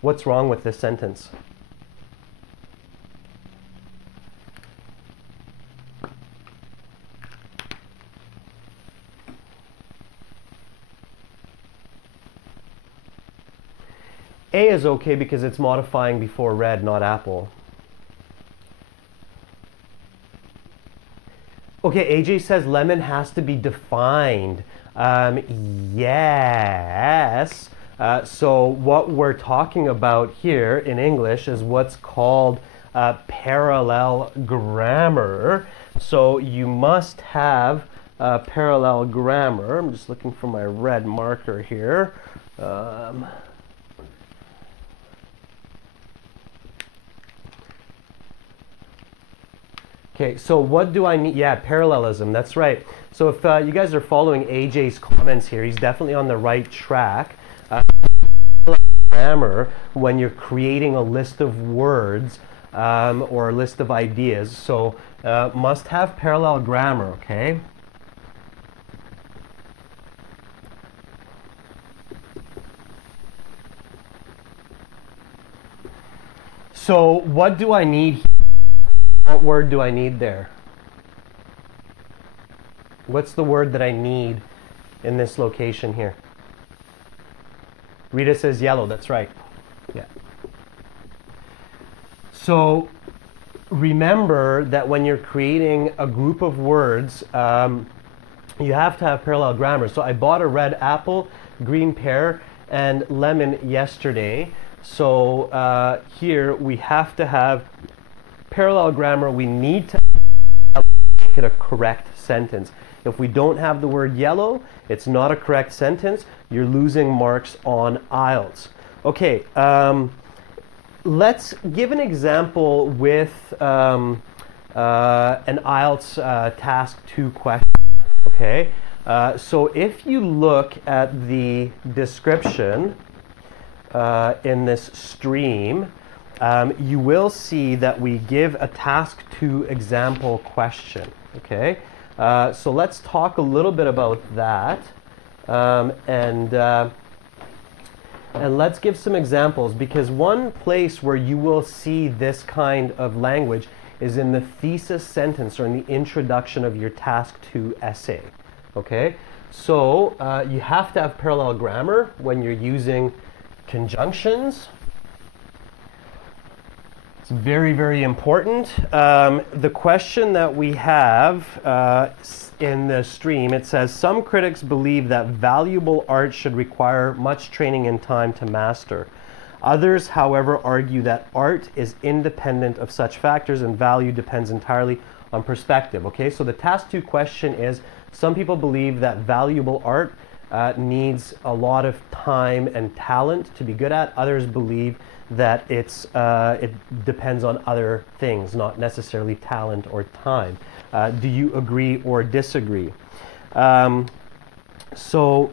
What's wrong with this sentence? A is okay because it's modifying before red, not apple. Okay, AJ says lemon has to be defined. Yes. So what we're talking about here in English is what's called parallel grammar. So you must have parallel grammar. I'm just looking for my red marker here. Okay, so what do I need? Yeah, parallelism, that's right. So if you guys are following AJ's comments here, he's definitely on the right track. Grammar, when you're creating a list of words or a list of ideas, so must have parallel grammar, okay? So what do I need here? What word do I need there? What's the word that I need in this location here? Rita says yellow, that's right. Yeah. So remember that when you're creating a group of words, you have to have parallel grammar. So I bought a red apple, green pear, and lemon yesterday. So here we have to have parallel grammar. We need to make it a correct sentence. If we don't have the word yellow, it's not a correct sentence. You're losing marks on IELTS. Okay, let's give an example with an IELTS task 2 question. Okay, so if you look at the description in this stream, you will see that we give a task 2 example question, okay? So let's talk a little bit about that, and let's give some examples, because one place where you will see this kind of language is in the thesis sentence or in the introduction of your task 2 essay, okay? So you have to have parallel grammar when you're using conjunctions. It's very, very important. The question that we have in the stream, it says, some critics believe that valuable art should require much training and time to master. Others, however, argue that art is independent of such factors and value depends entirely on perspective. Okay, so the task 2 question is, some people believe that valuable art needs a lot of time and talent to be good at. Others believe that it depends on other things, not necessarily talent or time. Do you agree or disagree? So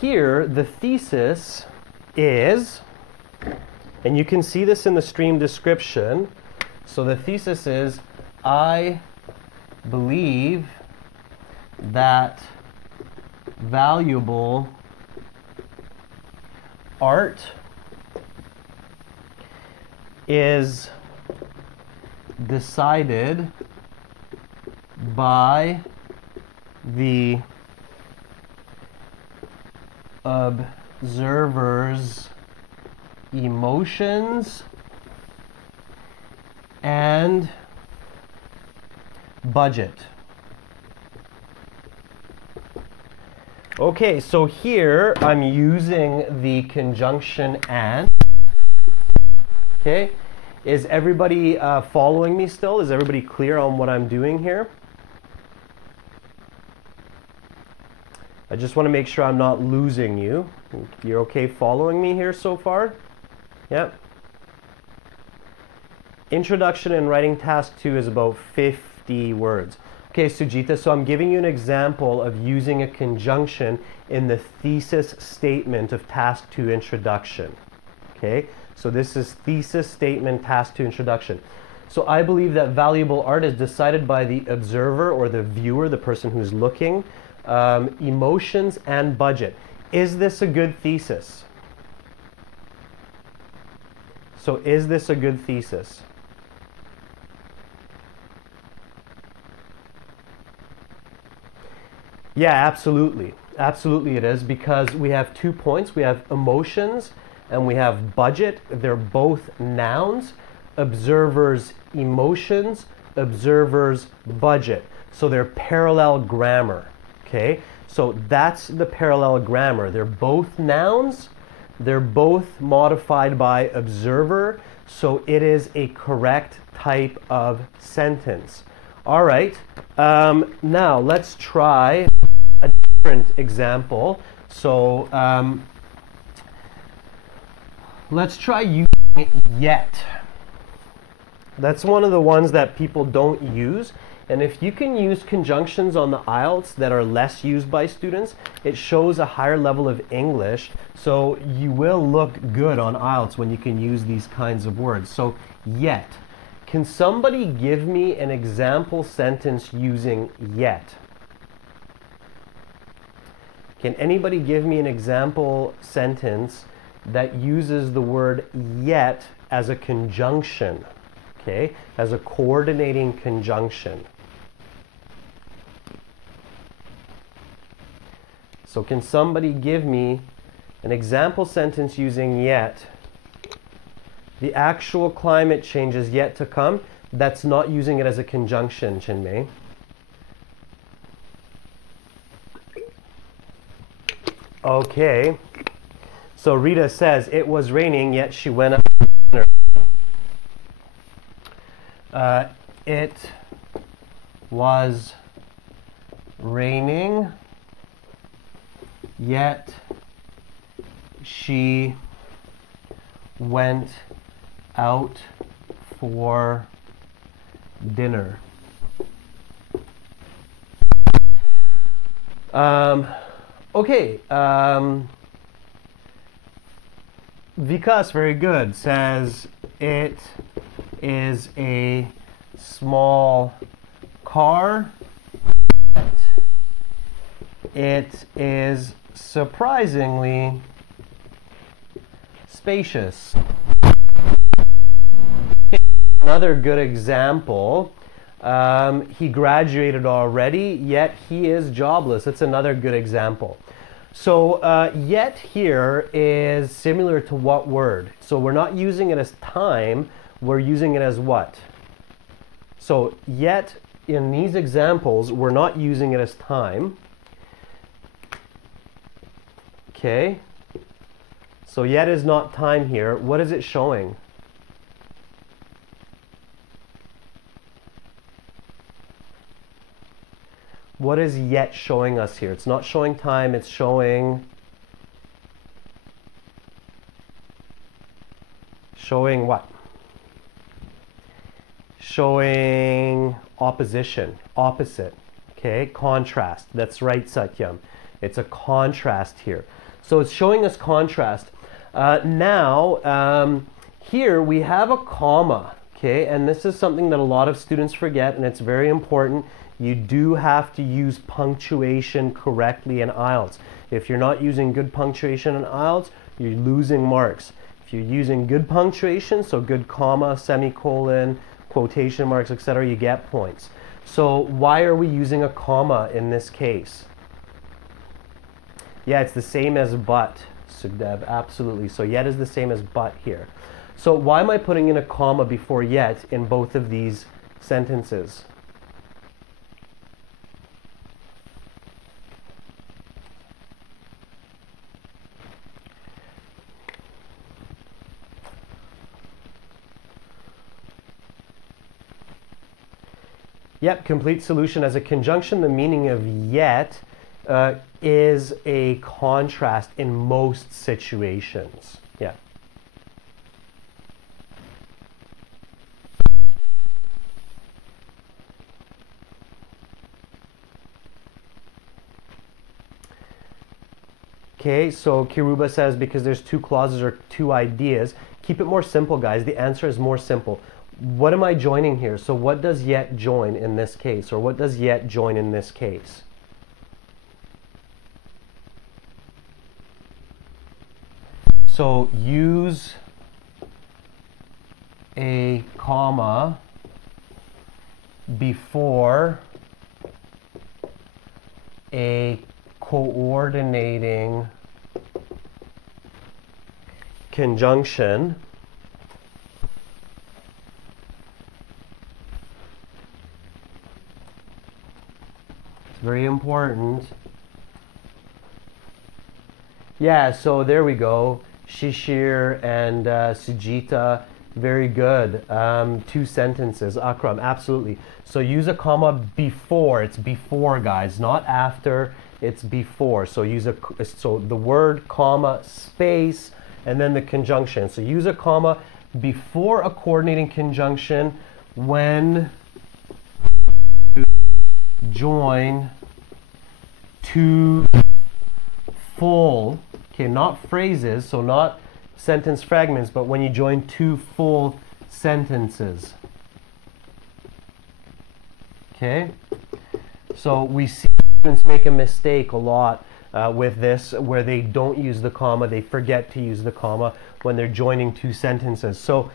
here the thesis is, and you can see this in the stream description, so the thesis is, I believe that valuable art is decided by the observer's emotions and budget. Okay, so here I'm using the conjunction and. Okay, is everybody following me still? Is everybody clear on what I'm doing here? I just want to make sure I'm not losing you. You're okay following me here so far? Yep. Introduction and writing task 2 is about 50 words. Okay, Sujita, so I'm giving you an example of using a conjunction in the thesis statement of task 2 introduction. Okay, so this is thesis statement task 2 introduction. So I believe that valuable art is decided by the observer or the viewer, the person who's looking, emotions and budget. Is this a good thesis? So is this a good thesis? Yeah, absolutely. Absolutely it is, because we have 2 points. We have emotions and we have budget. They're both nouns. Observers emotions, observers budget. So they're parallel grammar. Okay, so that's the parallel grammar. They're both nouns. They're both modified by observer. So it is a correct type of sentence. All right, now let's try a different example. So let's try using yet. That's one of the ones that people don't use. And if you can use conjunctions on the IELTS that are less used by students, it shows a higher level of English. So you will look good on IELTS when you can use these kinds of words. So yet. Can somebody give me an example sentence using yet? Can anybody give me an example sentence that uses the word yet as a conjunction? Okay, as a coordinating conjunction. So can somebody give me an example sentence using yet? The actual climate change is yet to come. That's not using it as a conjunction, Chinmay. Okay. So Rita says, it was raining, yet she went out to dinner. It was raining, yet she went out for dinner. Okay. Vikas, very good, says it is a small car. It is surprisingly spacious. Another good example. He graduated already, yet he is jobless. It's another good example. So yet here is similar to what word? So we're not using it as time, we're using it as what? So yet in these examples, we're not using it as time. Okay. So yet is not time here. What is it showing? What is yet showing us here? It's not showing time, it's showing what? Showing opposition, opposite, okay? Contrast. That's right, Satyam. It's a contrast here. So it's showing us contrast. Now, here we have a comma, okay? And this is something that a lot of students forget, and it's very important. You do have to use punctuation correctly in IELTS. If you're not using good punctuation in IELTS, you're losing marks. If you're using good punctuation, so good comma, semicolon, quotation marks, etc., you get points. So why are we using a comma in this case? Yeah, it's the same as but, Sugdev, absolutely. So yet is the same as but here. So why am I putting in a comma before yet in both of these sentences? Yep, complete solution. As a conjunction, the meaning of yet is a contrast in most situations. Yeah. Okay, so Kiruba says because there's two clauses or two ideas. Keep it more simple, guys. The answer is more simple. What am I joining here? So what does yet join in this case? Or what does yet join in this case? So use a comma before a coordinating conjunction very important. Yeah, so there we go. Shishir and Sujita, very good. Two sentences. Akram, absolutely. So use a comma before. It's before, guys, not after. It's before. So use so the word comma space and then the conjunction. So use a comma before a coordinating conjunction when join two full, okay, not phrases, so not sentence fragments, but when you join two full sentences. Okay, so we see students make a mistake a lot with this, where they don't use the comma, they forget to use the comma when they're joining two sentences. So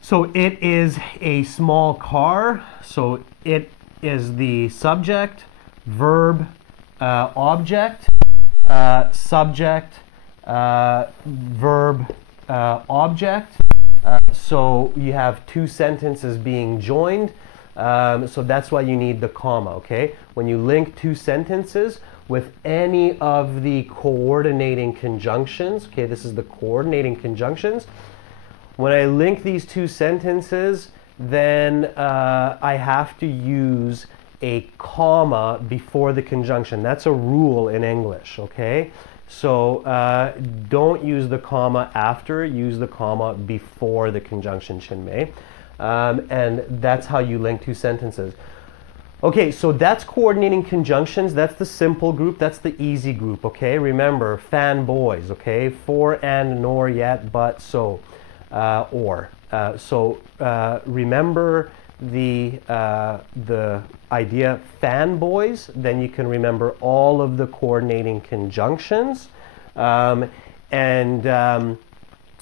so it is a small car, so it is the subject, verb, object, subject, verb, object. So you have two sentences being joined, so that's why you need the comma, okay? When you link two sentences with any of the coordinating conjunctions, okay, this is the coordinating conjunctions. When I link these two sentences, then I have to use a comma before the conjunction. That's a rule in English, okay? So don't use the comma after, use the comma before the conjunction, Chinmay. And that's how you link two sentences. Okay, so that's coordinating conjunctions. That's the simple group. That's the easy group, okay? Remember, fanboys, okay? For, and, nor, yet, but, so, or. So remember the idea fanboys, then you can remember all of the coordinating conjunctions.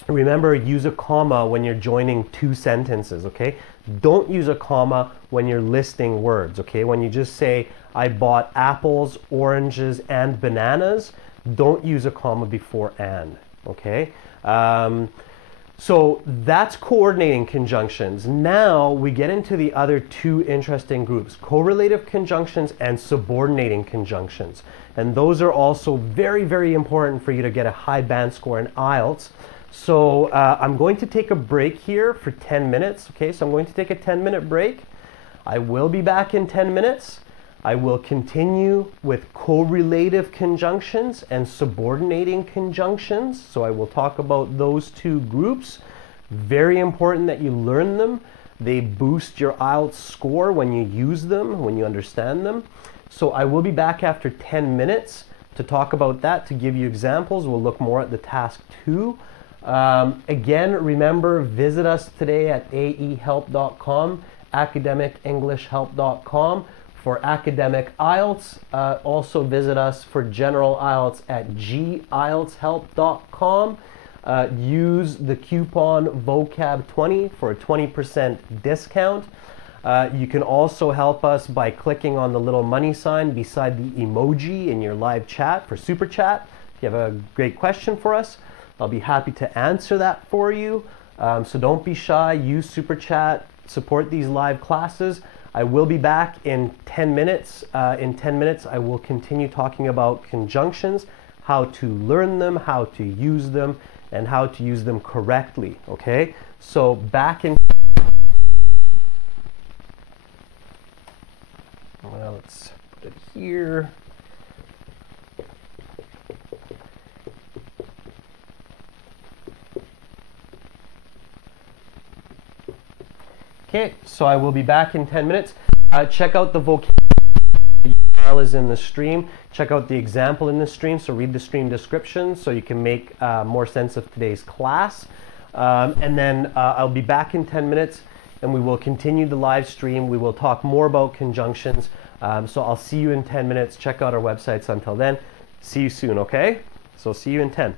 Remember, use a comma when you're joining two sentences, okay? Don't use a comma when you're listing words, okay? When you just say, I bought apples, oranges, and bananas, don't use a comma before and, okay? So that's coordinating conjunctions. Now we get into the other two interesting groups, correlative conjunctions and subordinating conjunctions. And those are also very, very important for you to get a high band score in IELTS. So I'm going to take a break here for 10 minutes. Okay, so I'm going to take a 10-minute break. I will be back in 10 minutes. I will continue with correlative conjunctions and subordinating conjunctions. So I will talk about those two groups. Very important that you learn them. They boost your IELTS score when you use them, when you understand them. So I will be back after 10 minutes to talk about that, to give you examples. We'll look more at the task 2. Again, remember, visit us today at aehelp.com, academicenglishhelp.com. For academic IELTS, also visit us for general IELTS at gieltshelp.com. Use the coupon vocab20 for a 20% discount. You can also help us by clicking on the little money sign beside the emoji in your live chat for super chat. If you have a great question for us, I'll be happy to answer that for you. So don't be shy, use super chat, support these live classes. I will be back in 10 minutes. In 10 minutes, I will continue talking about conjunctions, how to learn them, how to use them, and how to use them correctly, okay? So back in... Well, let's put it here. Okay, so I will be back in 10 minutes. Check out the vocabulary. The URL is in the stream. Check out the example in the stream, so read the stream description so you can make more sense of today's class. And then I'll be back in 10 minutes and we will continue the live stream. We will talk more about conjunctions. So I'll see you in 10 minutes. Check out our websites until then. See you soon, okay? So see you in 10.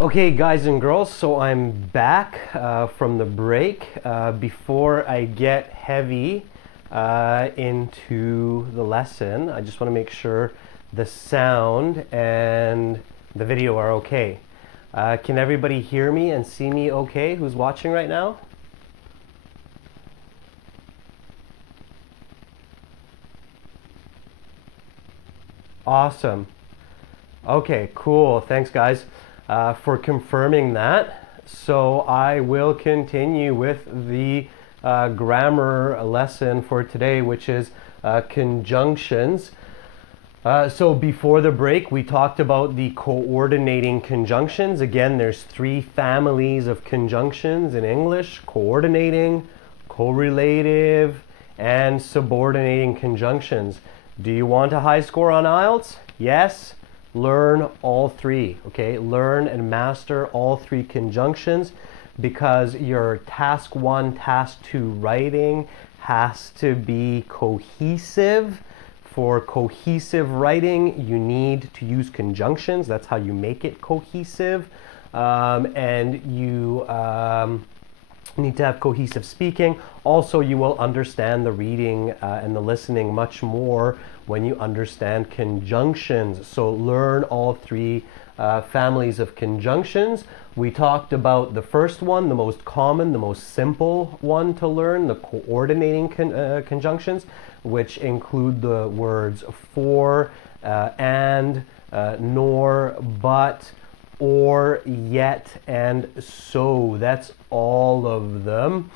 Okay, guys and girls, so I'm back from the break. Before I get heavy into the lesson, I just want to make sure the sound and the video are okay. Can everybody hear me and see me okay who's watching right now? Awesome. Okay, cool. Thanks, guys, for confirming that. So I will continue with the grammar lesson for today, which is conjunctions. So before the break, we talked about the coordinating conjunctions. Again, there's three families of conjunctions in English: coordinating, correlative, and subordinating conjunctions. Do you want a high score on IELTS? Yes. Learn all three, okay? Learn and master all three conjunctions, because your task 1, task 2 writing has to be cohesive. For cohesive writing, you need to use conjunctions. That's how you make it cohesive. And you need to have cohesive speaking. Also, you will understand the reading and the listening much more when you understand conjunctions. So learn all three families of conjunctions. We talked about the first one, the most common, the most simple one to learn, the coordinating conjunctions, which include the words for, and, nor, but, or, yet, and so. That's all of them.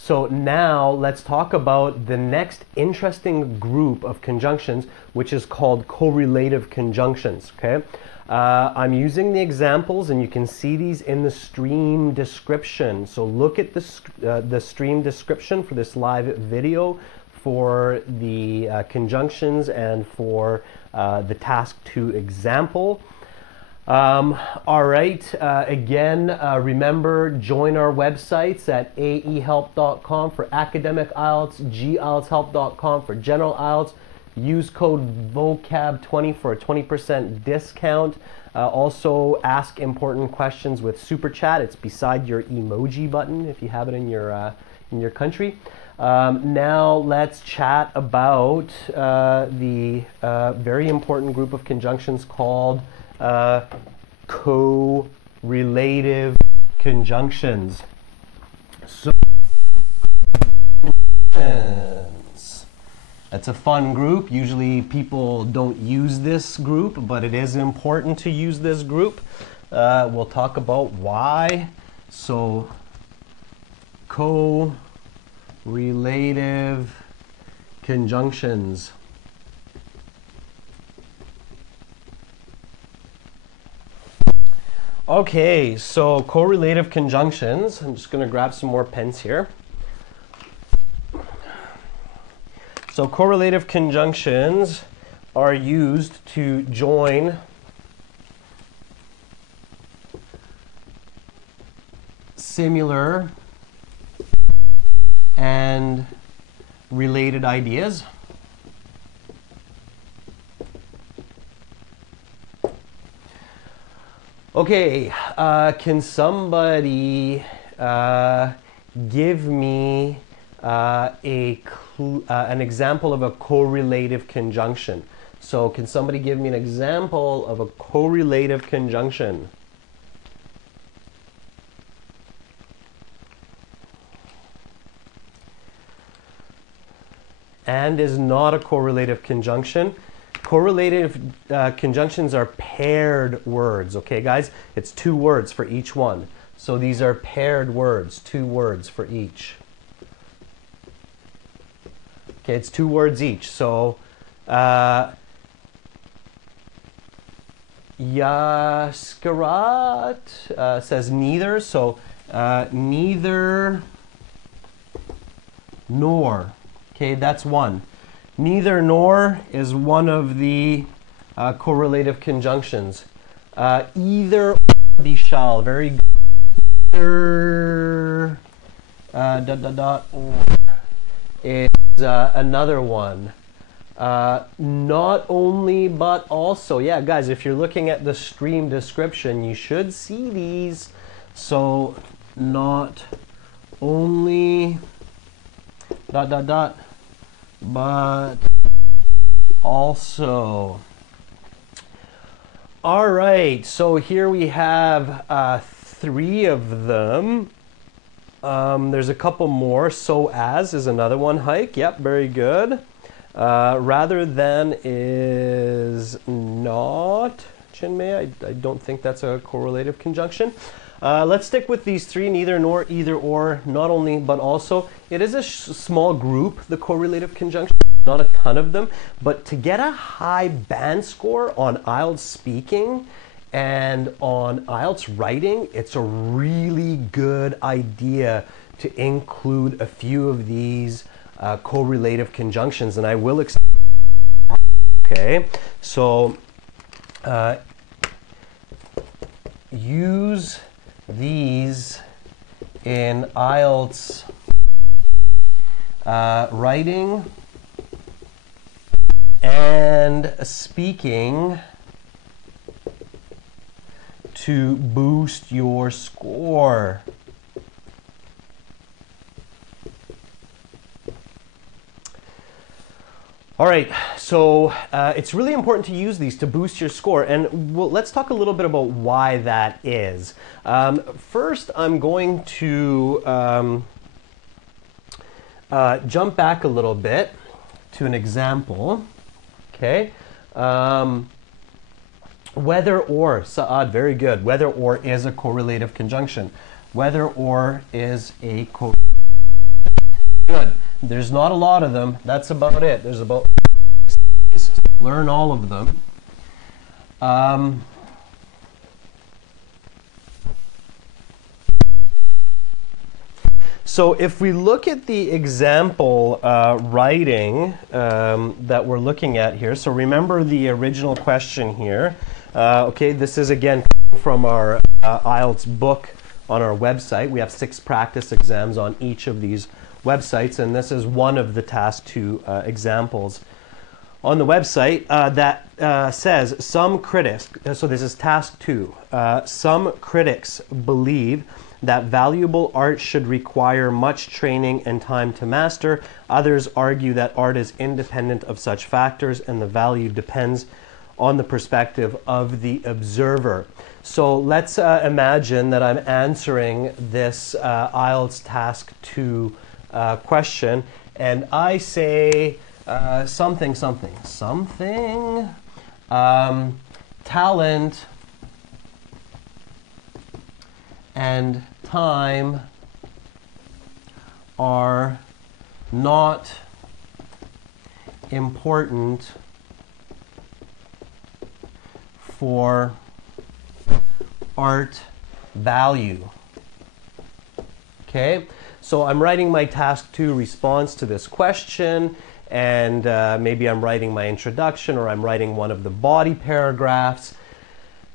So now let's talk about the next interesting group of conjunctions, which is called correlative conjunctions. Okay, I'm using the examples, and you can see these in the stream description. So look at the stream description for this live video for the conjunctions and for the task 2 example. All right, again, remember, join our websites at aehelp.com for academic IELTS, gieltshelp.com for general IELTS. Use code VOCAB20 for a 20% discount. Also, ask important questions with Super Chat. It's beside your emoji button if you have it in your country. Now let's chat about the very important group of conjunctions called correlative conjunctions. So, that's a fun group. Usually people don't use this group, but it is important to use this group. We'll talk about why. So, correlative conjunctions. Okay, so correlative conjunctions. I'm just going to grab some more pens here. So correlative conjunctions are used to join similar and related ideas. Okay, can somebody give me an example of a correlative conjunction? So can somebody give me an example of a correlative conjunction? And is not a correlative conjunction. Correlative conjunctions are paired words, okay, guys? It's 2 words for each one. So these are paired words, 2 words for each. Okay, it's 2 words each. So, Yaskarat says neither. So, neither nor. Okay, that's one. Neither nor is one of the correlative conjunctions. Either or, be shall. Very good. Either or is another one. Not only, but also. Yeah, guys, if you're looking at the stream description, you should see these. So, not only, ... but also. All right, so here we have 3 of them. There's a couple more. So as is another one. Hike. Yep, very good. Rather than is not. Chinmay, I don't think that's a correlative conjunction. Let's stick with these 3, neither nor, either or, not only, but also. It is a small group, the correlative conjunction, not a ton of them, but to get a high band score on IELTS speaking and on IELTS writing, it's a really good idea to include a few of these correlative conjunctions, and I will explain. Okay, so use these in IELTS writing and speaking to boost your score. All right, so it's really important to use these to boost your score, and let's talk a little bit about why that is. First, I'm going to jump back a little bit to an example. Okay, whether or, Saad, very good. Whether or is a correlative conjunction. Whether or is a good. There's not a lot of them. That's about it. There's about, learn all of them. So if we look at the example writing that we're looking at here, so remember the original question here. Okay, this is again from our IELTS book on our website. We have 6 practice exams on each of these websites, and this is one of the task 2 examples on the website that says some critics, so this is task 2, some critics believe that valuable art should require much training and time to master. Others argue that art is independent of such factors and the value depends on the perspective of the observer. So let's imagine that I'm answering this IELTS task 2 question, and I say something, talent and time are not important for art value. Okay, so I'm writing my task 2 response to this question, and maybe I'm writing my introduction or I'm writing one of the body paragraphs,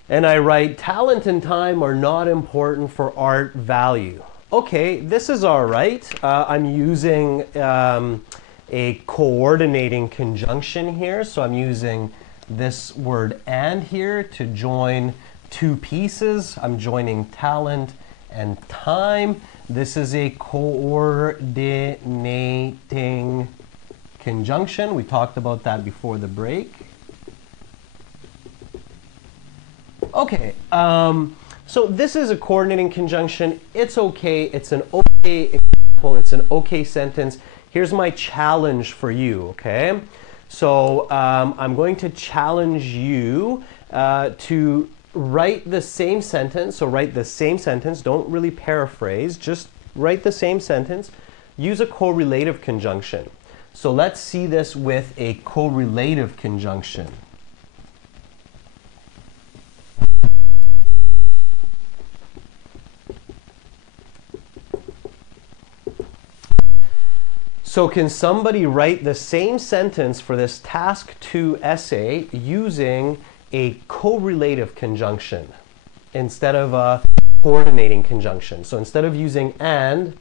and I write talent and time are not important for art value. Okay, this is all right. I'm using a coordinating conjunction here, so I'm using this word and here to join 2 pieces. I'm joining talent and time. This is a coordinating conjunction. We talked about that before the break. Okay, so this is a coordinating conjunction. It's okay. It's an okay example. It's an okay sentence. Here's my challenge for you, okay? So I'm going to challenge you to write the same sentence. So write the same sentence. Don't really paraphrase. Just write the same sentence. Use a correlative conjunction. So let's see this with a correlative conjunction. So can somebody write the same sentence for this task 2 essay using a correlative conjunction instead of a coordinating conjunction? So instead of using and,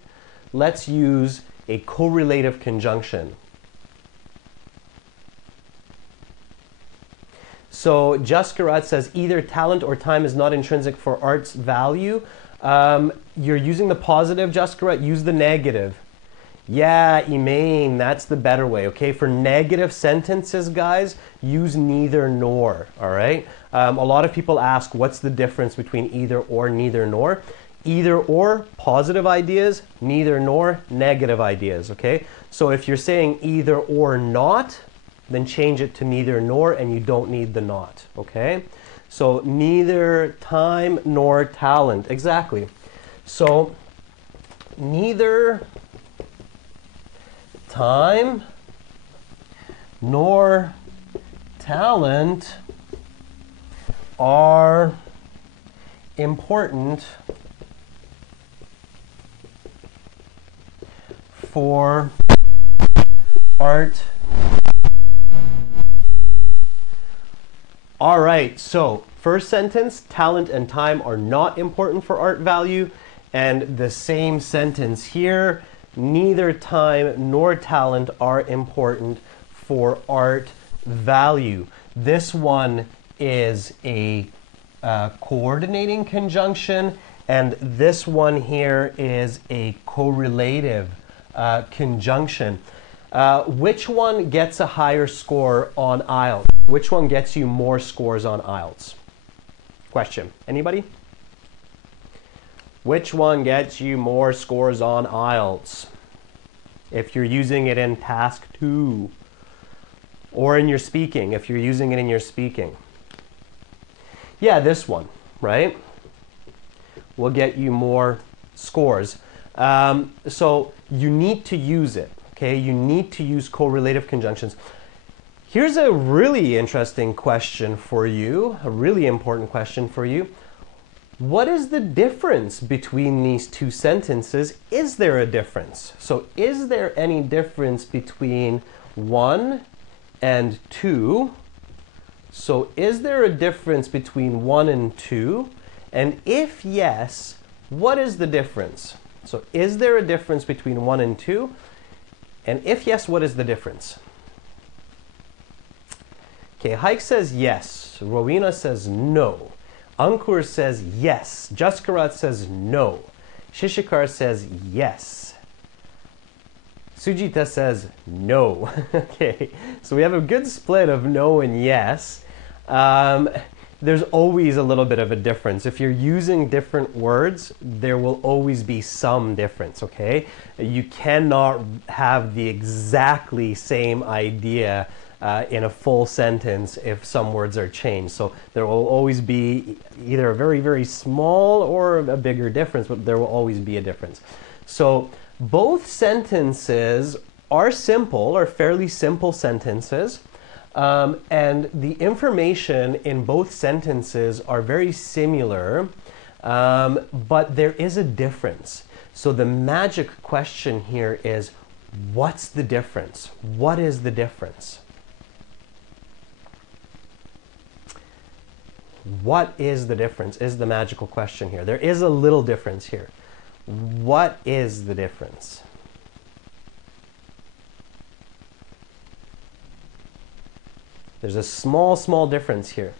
let's use a correlative conjunction. So Jaskarat says either talent or time is not intrinsic for art's value. You're using the positive, Jaskarat, use the negative. Yeah, Emaine, that's the better way, okay? For negative sentences, guys, use neither nor, all right? A lot of people ask, what's the difference between either or, neither nor? Either or, positive ideas, neither nor, negative ideas, okay? So if you're saying either or not, then change it to neither nor, and you don't need the not, okay? So neither time nor talent, exactly. So neither time nor talent are important for art. All right, so first sentence, talent and time are not important for art value. And the same sentence here, neither time nor talent are important for art value. This one is a coordinating conjunction, and this one here is a correlative conjunction. Which one gets a higher score on IELTS? Which one gets you more scores on IELTS? Question. Anybody? Which one gets you more scores on IELTS? If you're using it in task 2 or in your speaking, if you're using it in your speaking. Yeah, this one, right? Will get you more scores. So you need to use it, okay? You need to use correlative conjunctions. Here's a really interesting question for you, a really important question for you. What is the difference between these two sentences? Is there a difference? So is there any difference between 1 and 2? So is there a difference between 1 and 2? And if yes, what is the difference? So is there a difference between 1 and 2? And if yes, what is the difference? Okay, Hike says yes. Rowena says no. Ankur says yes. Jaskarat says no. Shishikar says yes. Sujita says no. Okay, so we have a good split of no and yes. There's always a little bit of a difference. If you're using different words, there will always be some difference, okay? You cannot have the exactly same idea in a full sentence if some words are changed. So there will always be either a very, very small or a bigger difference, but there will always be a difference. So both sentences are simple, are fairly simple sentences. And the information in both sentences are very similar, but there is a difference. So the magic question here is, what's the difference? What is the difference? What is the difference is the magical question here. There is a little difference here. What is the difference? There's a small, small difference here.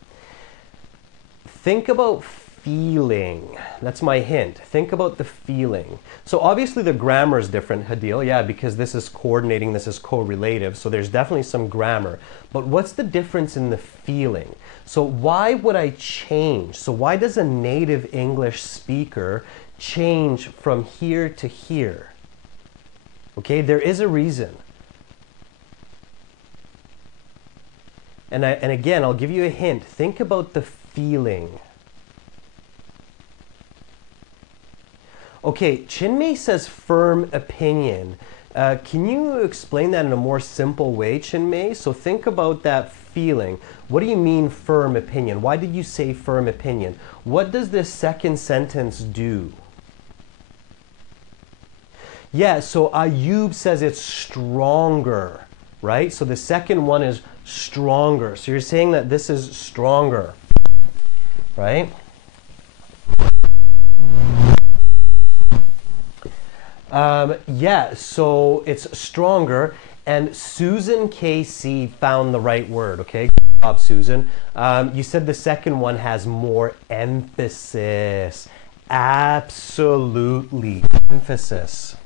Think about feeling. That's my hint. Think about the feeling. So obviously the grammar is different, Hadil, yeah, because this is coordinating, this is correlative, so there's definitely some grammar. But what's the difference in the feeling? So why would I change? So why does a native English speaker change from here to here? Okay, there is a reason. And again, I'll give you a hint. Think about the feeling. Okay, Chinmay says firm opinion. Can you explain that in a more simple way, Chinmay? So think about that feeling. What do you mean firm opinion? Why did you say firm opinion? What does this second sentence do? Yeah, so Ayub says it's stronger, right? So the second one is stronger. So you're saying that this is stronger, right? Yeah, so it's stronger, and Susan KC found the right word, okay? job, Susan. You said the second one has more emphasis. Absolutely, emphasis.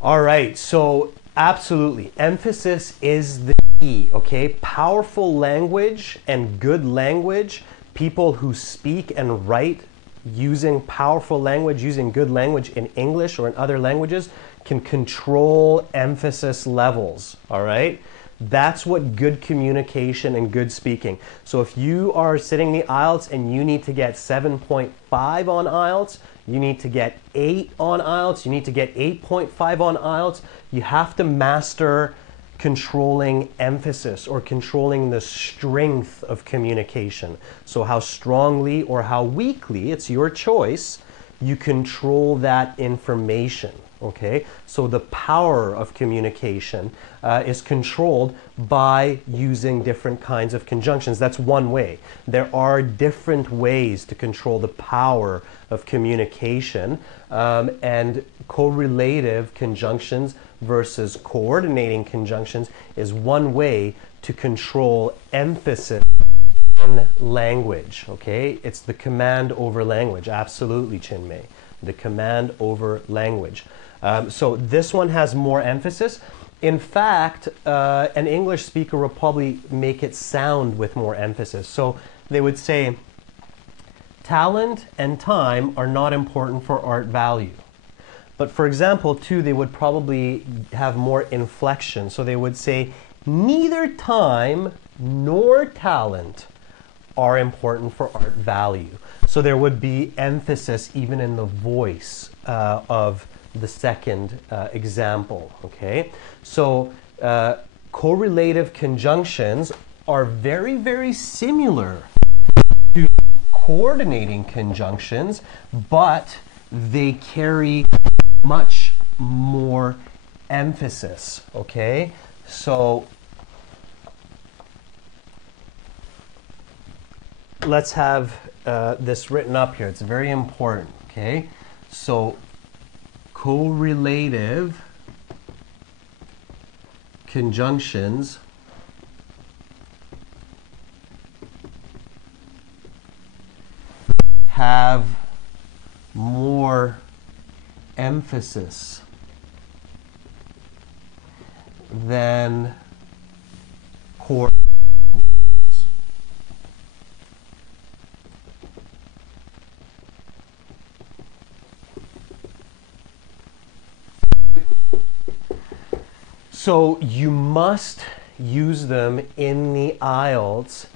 All right, so absolutely, emphasis is the key, okay? Powerful language and good language, people who speak and write using powerful language, using good language in English or in other languages, can control emphasis levels, all right? That's what good communication and good speaking. So if you are sitting the IELTS and you need to get 7.5 on IELTS, you need to get 8 on IELTS, you need to get 8.5 on IELTS, you have to master controlling emphasis or controlling the strength of communication. So how strongly or how weakly, it's your choice, you control that information. Okay, so the power of communication is controlled by using different kinds of conjunctions. That's one way. There are different ways to control the power of communication, and correlative conjunctions versus coordinating conjunctions is one way to control emphasis in language. Okay, it's the command over language. Absolutely, Chinmay. The command over language. So this one has more emphasis. In fact, an English speaker will probably make it sound with more emphasis. So they would say, talent and time are not important for art value. But for example, too, they would probably have more inflection. So they would say, neither time nor talent are important for art value. So there would be emphasis even in the voice of the second example, okay? So correlative conjunctions are very, very similar to coordinating conjunctions, but they carry much more emphasis, okay? So let's have this written up here. It's very important, okay? So correlative conjunctions have more emphasis than coordinating. So you must use them in the IELTS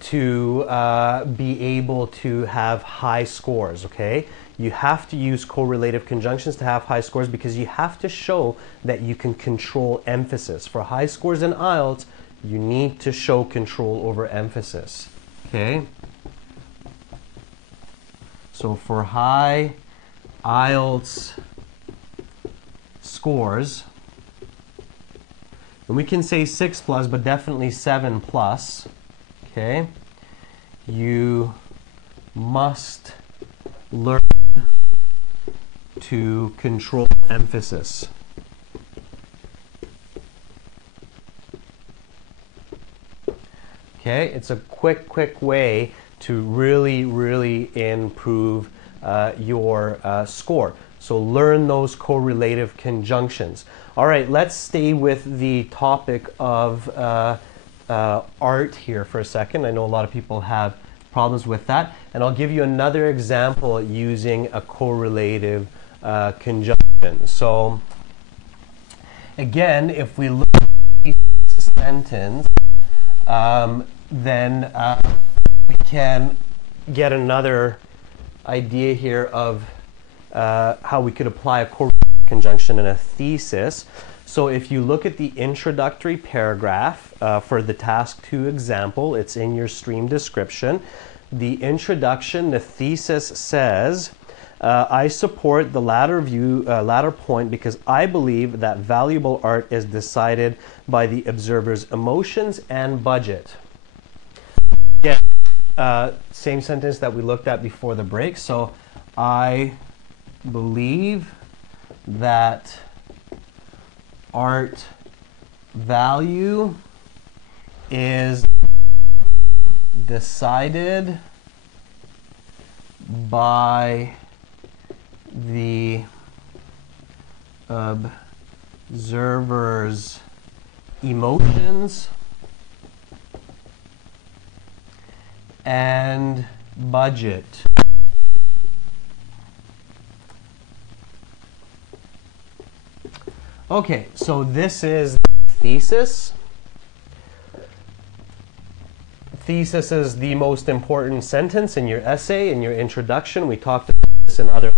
to be able to have high scores, okay? You have to use correlative conjunctions to have high scores because you have to show that you can control emphasis. For high scores in IELTS, you need to show control over emphasis, okay? So for high IELTS scores, and we can say 6+, but definitely 7+, okay? You must learn to control emphasis. Okay, it's a quick way to really improve your score. So learn those correlative conjunctions. All right, let's stay with the topic of art here for a second. I know a lot of people have problems with that. And I'll give you another example using a correlative conjunction. So again, if we look at this sentence, then we can get another idea here of how we could apply a correlative conjunction in a thesis. So if you look at the introductory paragraph for the task 2 example, it's in your stream description. The introduction, the thesis says, I support the latter point because I believe that valuable art is decided by the observer's emotions and budget. Yeah, same sentence that we looked at before the break. So I believe that art value is decided by the observer's emotions and budget. Okay, so this is the thesis. Thesis is the most important sentence in your essay, in your introduction. We talked about this in other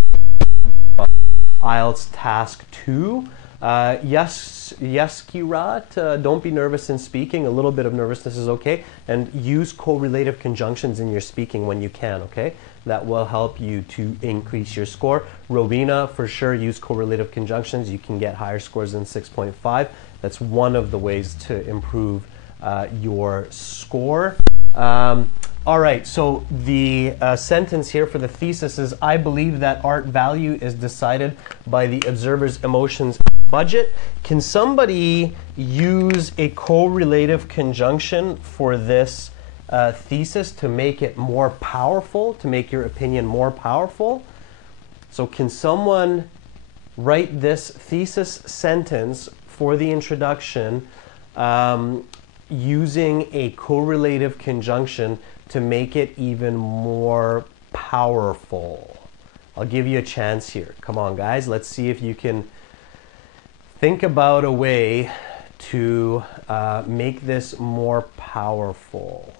IELTS task 2. Yes, Kirat, don't be nervous in speaking. A little bit of nervousness is okay. And use correlative conjunctions in your speaking when you can, okay? That will help you to increase your score. Rowena, for sure, use correlative conjunctions. You can get higher scores than 6.5. That's one of the ways to improve your score. All right, so the sentence here for the thesis is, I believe that art value is decided by the observer's emotions and budget. Can somebody use a correlative conjunction for this thesis to make it more powerful, to make your opinion more powerful? So can someone write this thesis sentence for the introduction using a correlative conjunction to make it even more powerful? I'll give you a chance here. Come on, guys. Let's see if you can think about a way to make this more powerful.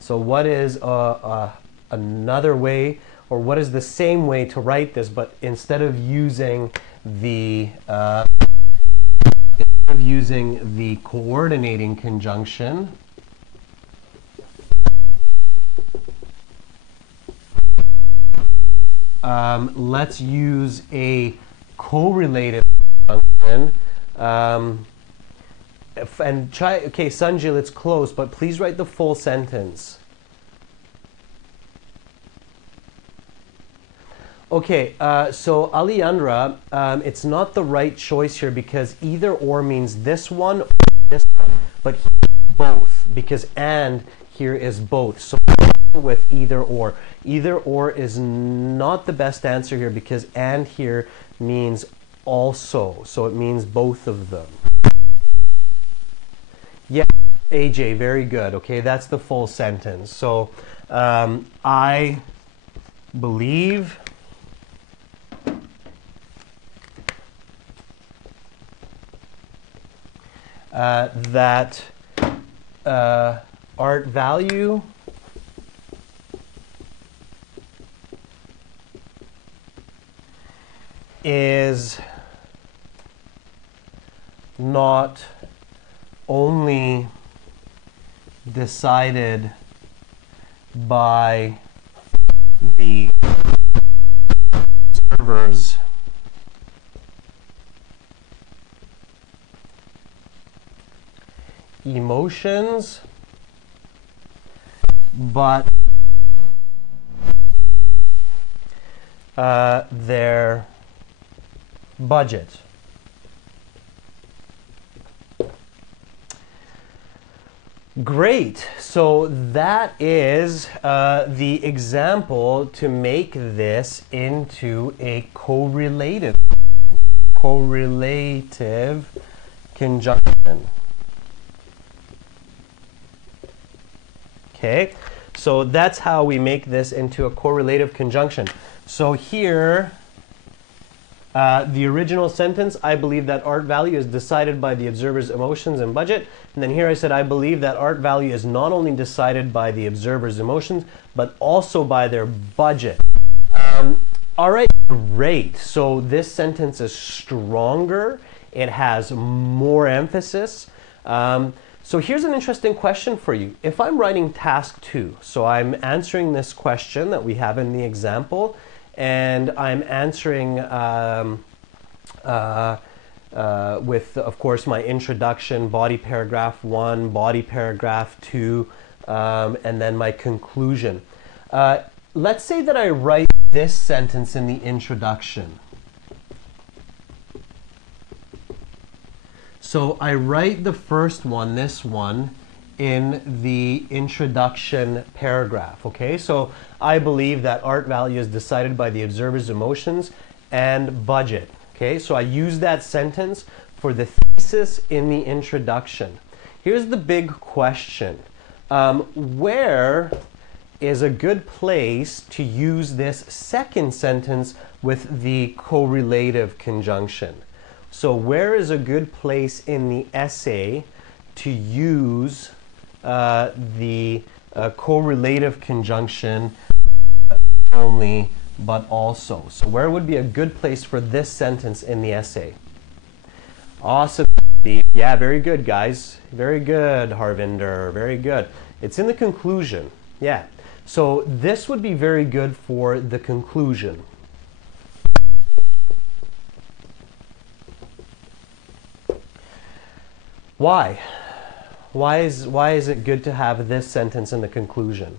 So what is another way, or what is the same way to write this, but instead of using the coordinating conjunction, let's use a correlative conjunction. And try, okay, Sanjil, it's close, but please write the full sentence. Okay, so Alejandra, it's not the right choice here because either or means this one or this one, but both, because and here is both. So with either or. Either or is not the best answer here because and here means also, so it means both of them. Yeah, AJ, very good. Okay, that's the full sentence. So I believe that art value is not only decided by the observer's emotions, but their budget. Great. So that is the example to make this into a correlative conjunction. Okay, so that's how we make this into a correlative conjunction. So here, the original sentence, I believe that art value is decided by the observer's emotions and budget. And then here I said, I believe that art value is not only decided by the observer's emotions, but also by their budget. All right, great. So this sentence is stronger. It has more emphasis. So here's an interesting question for you. If I'm writing task 2, so I'm answering this question that we have in the example, and I'm answering with, of course, my introduction, body paragraph 1, body paragraph 2, and then my conclusion. Let's say that I write this sentence in the introduction. So I write the first one, this one, in the introduction paragraph, okay? So I believe that art value is decided by the observer's emotions and budget, okay? So I use that sentence for the thesis in the introduction. Here's the big question. Where is a good place to use this second sentence with the correlative conjunction? So where is a good place in the essay to use the correlative conjunction only but also? So where would be a good place for this sentence in the essay? Awesome. Yeah, very good, guys. Very good, Harvinder. Very good. It's in the conclusion. Yeah. So this would be very good for the conclusion. Why? Why is it good to have this sentence in the conclusion?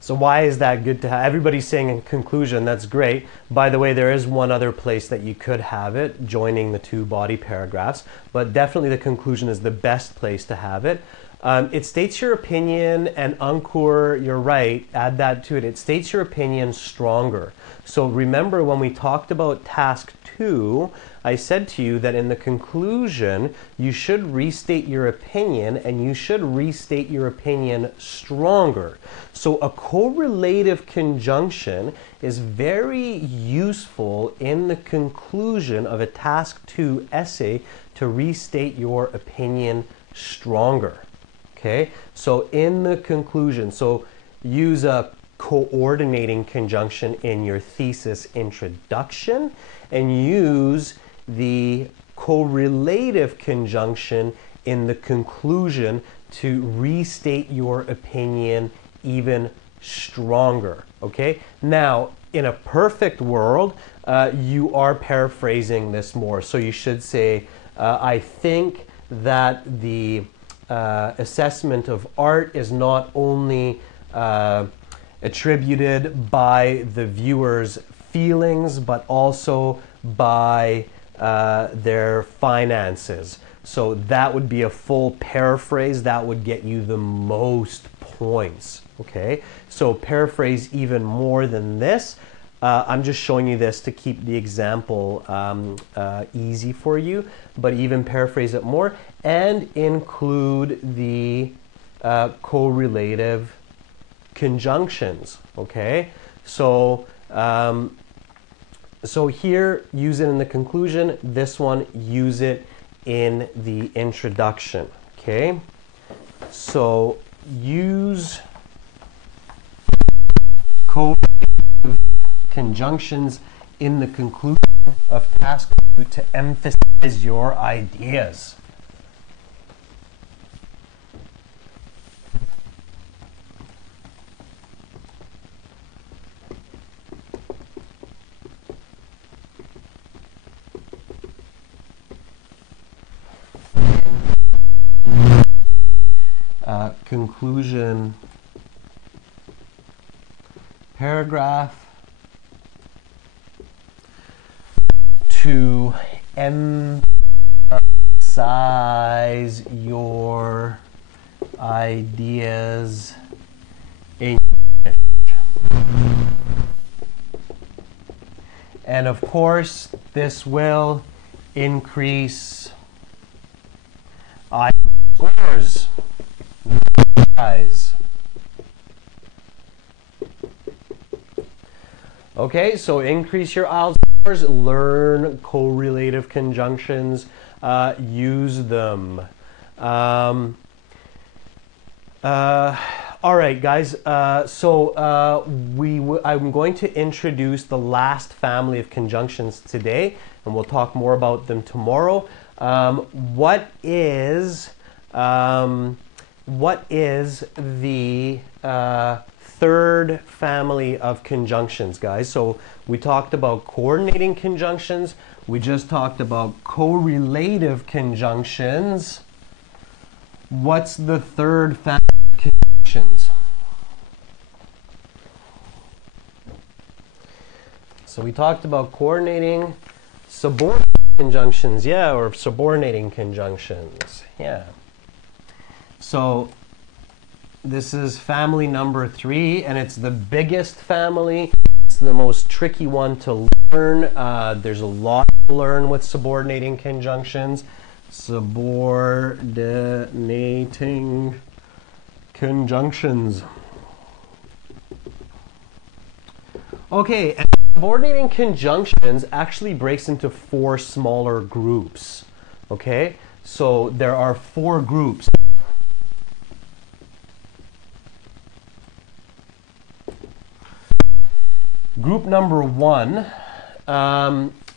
So why is that good to have? Everybody's saying in conclusion, that's great. By the way, there is one other place that you could have it, joining the two body paragraphs, but definitely the conclusion is the best place to have it. It states your opinion, and Ankur, you're right, add that to it. It states your opinion stronger. So remember when we talked about task 2, I said to you that in the conclusion, you should restate your opinion, and you should restate your opinion stronger. So a correlative conjunction is very useful in the conclusion of a task 2 essay to restate your opinion stronger. Okay, so in the conclusion, so use a coordinating conjunction in your thesis introduction and use the correlative conjunction in the conclusion to restate your opinion even stronger. Okay, now in a perfect world, you are paraphrasing this more. So you should say, I think that the assessment of art is not only attributed by the viewer's feelings, but also by their finances. So that would be a full paraphrase. That would get you the most points. Okay, so paraphrase even more than this. I'm just showing you this to keep the example easy for you, but even paraphrase it more and include the correlative conjunctions. Okay, so so here use it in the conclusion. This one use it in the introduction. Okay, so use correlative conjunctions in the conclusion of task 2 to emphasize your ideas. Conclusion paragraph to emphasize your ideas in and of course this will increase scores. Okay, so increase your IELTS scores, learn correlative conjunctions, use them. All right, guys, I'm going to introduce the last family of conjunctions today, and we'll talk more about them tomorrow. What is what is the third family of conjunctions, guys? So we talked about coordinating conjunctions. We just talked about correlative conjunctions. What's the third family of conjunctions? So we talked about coordinating, subordinating conjunctions, yeah, or subordinating conjunctions, yeah. So this is family number 3, and it's the biggest family. It's the most tricky one to learn. There's a lot to learn with subordinating conjunctions. Subordinating conjunctions. Okay, and subordinating conjunctions actually breaks into 4 smaller groups. Okay, so there are 4 groups. Group number 1,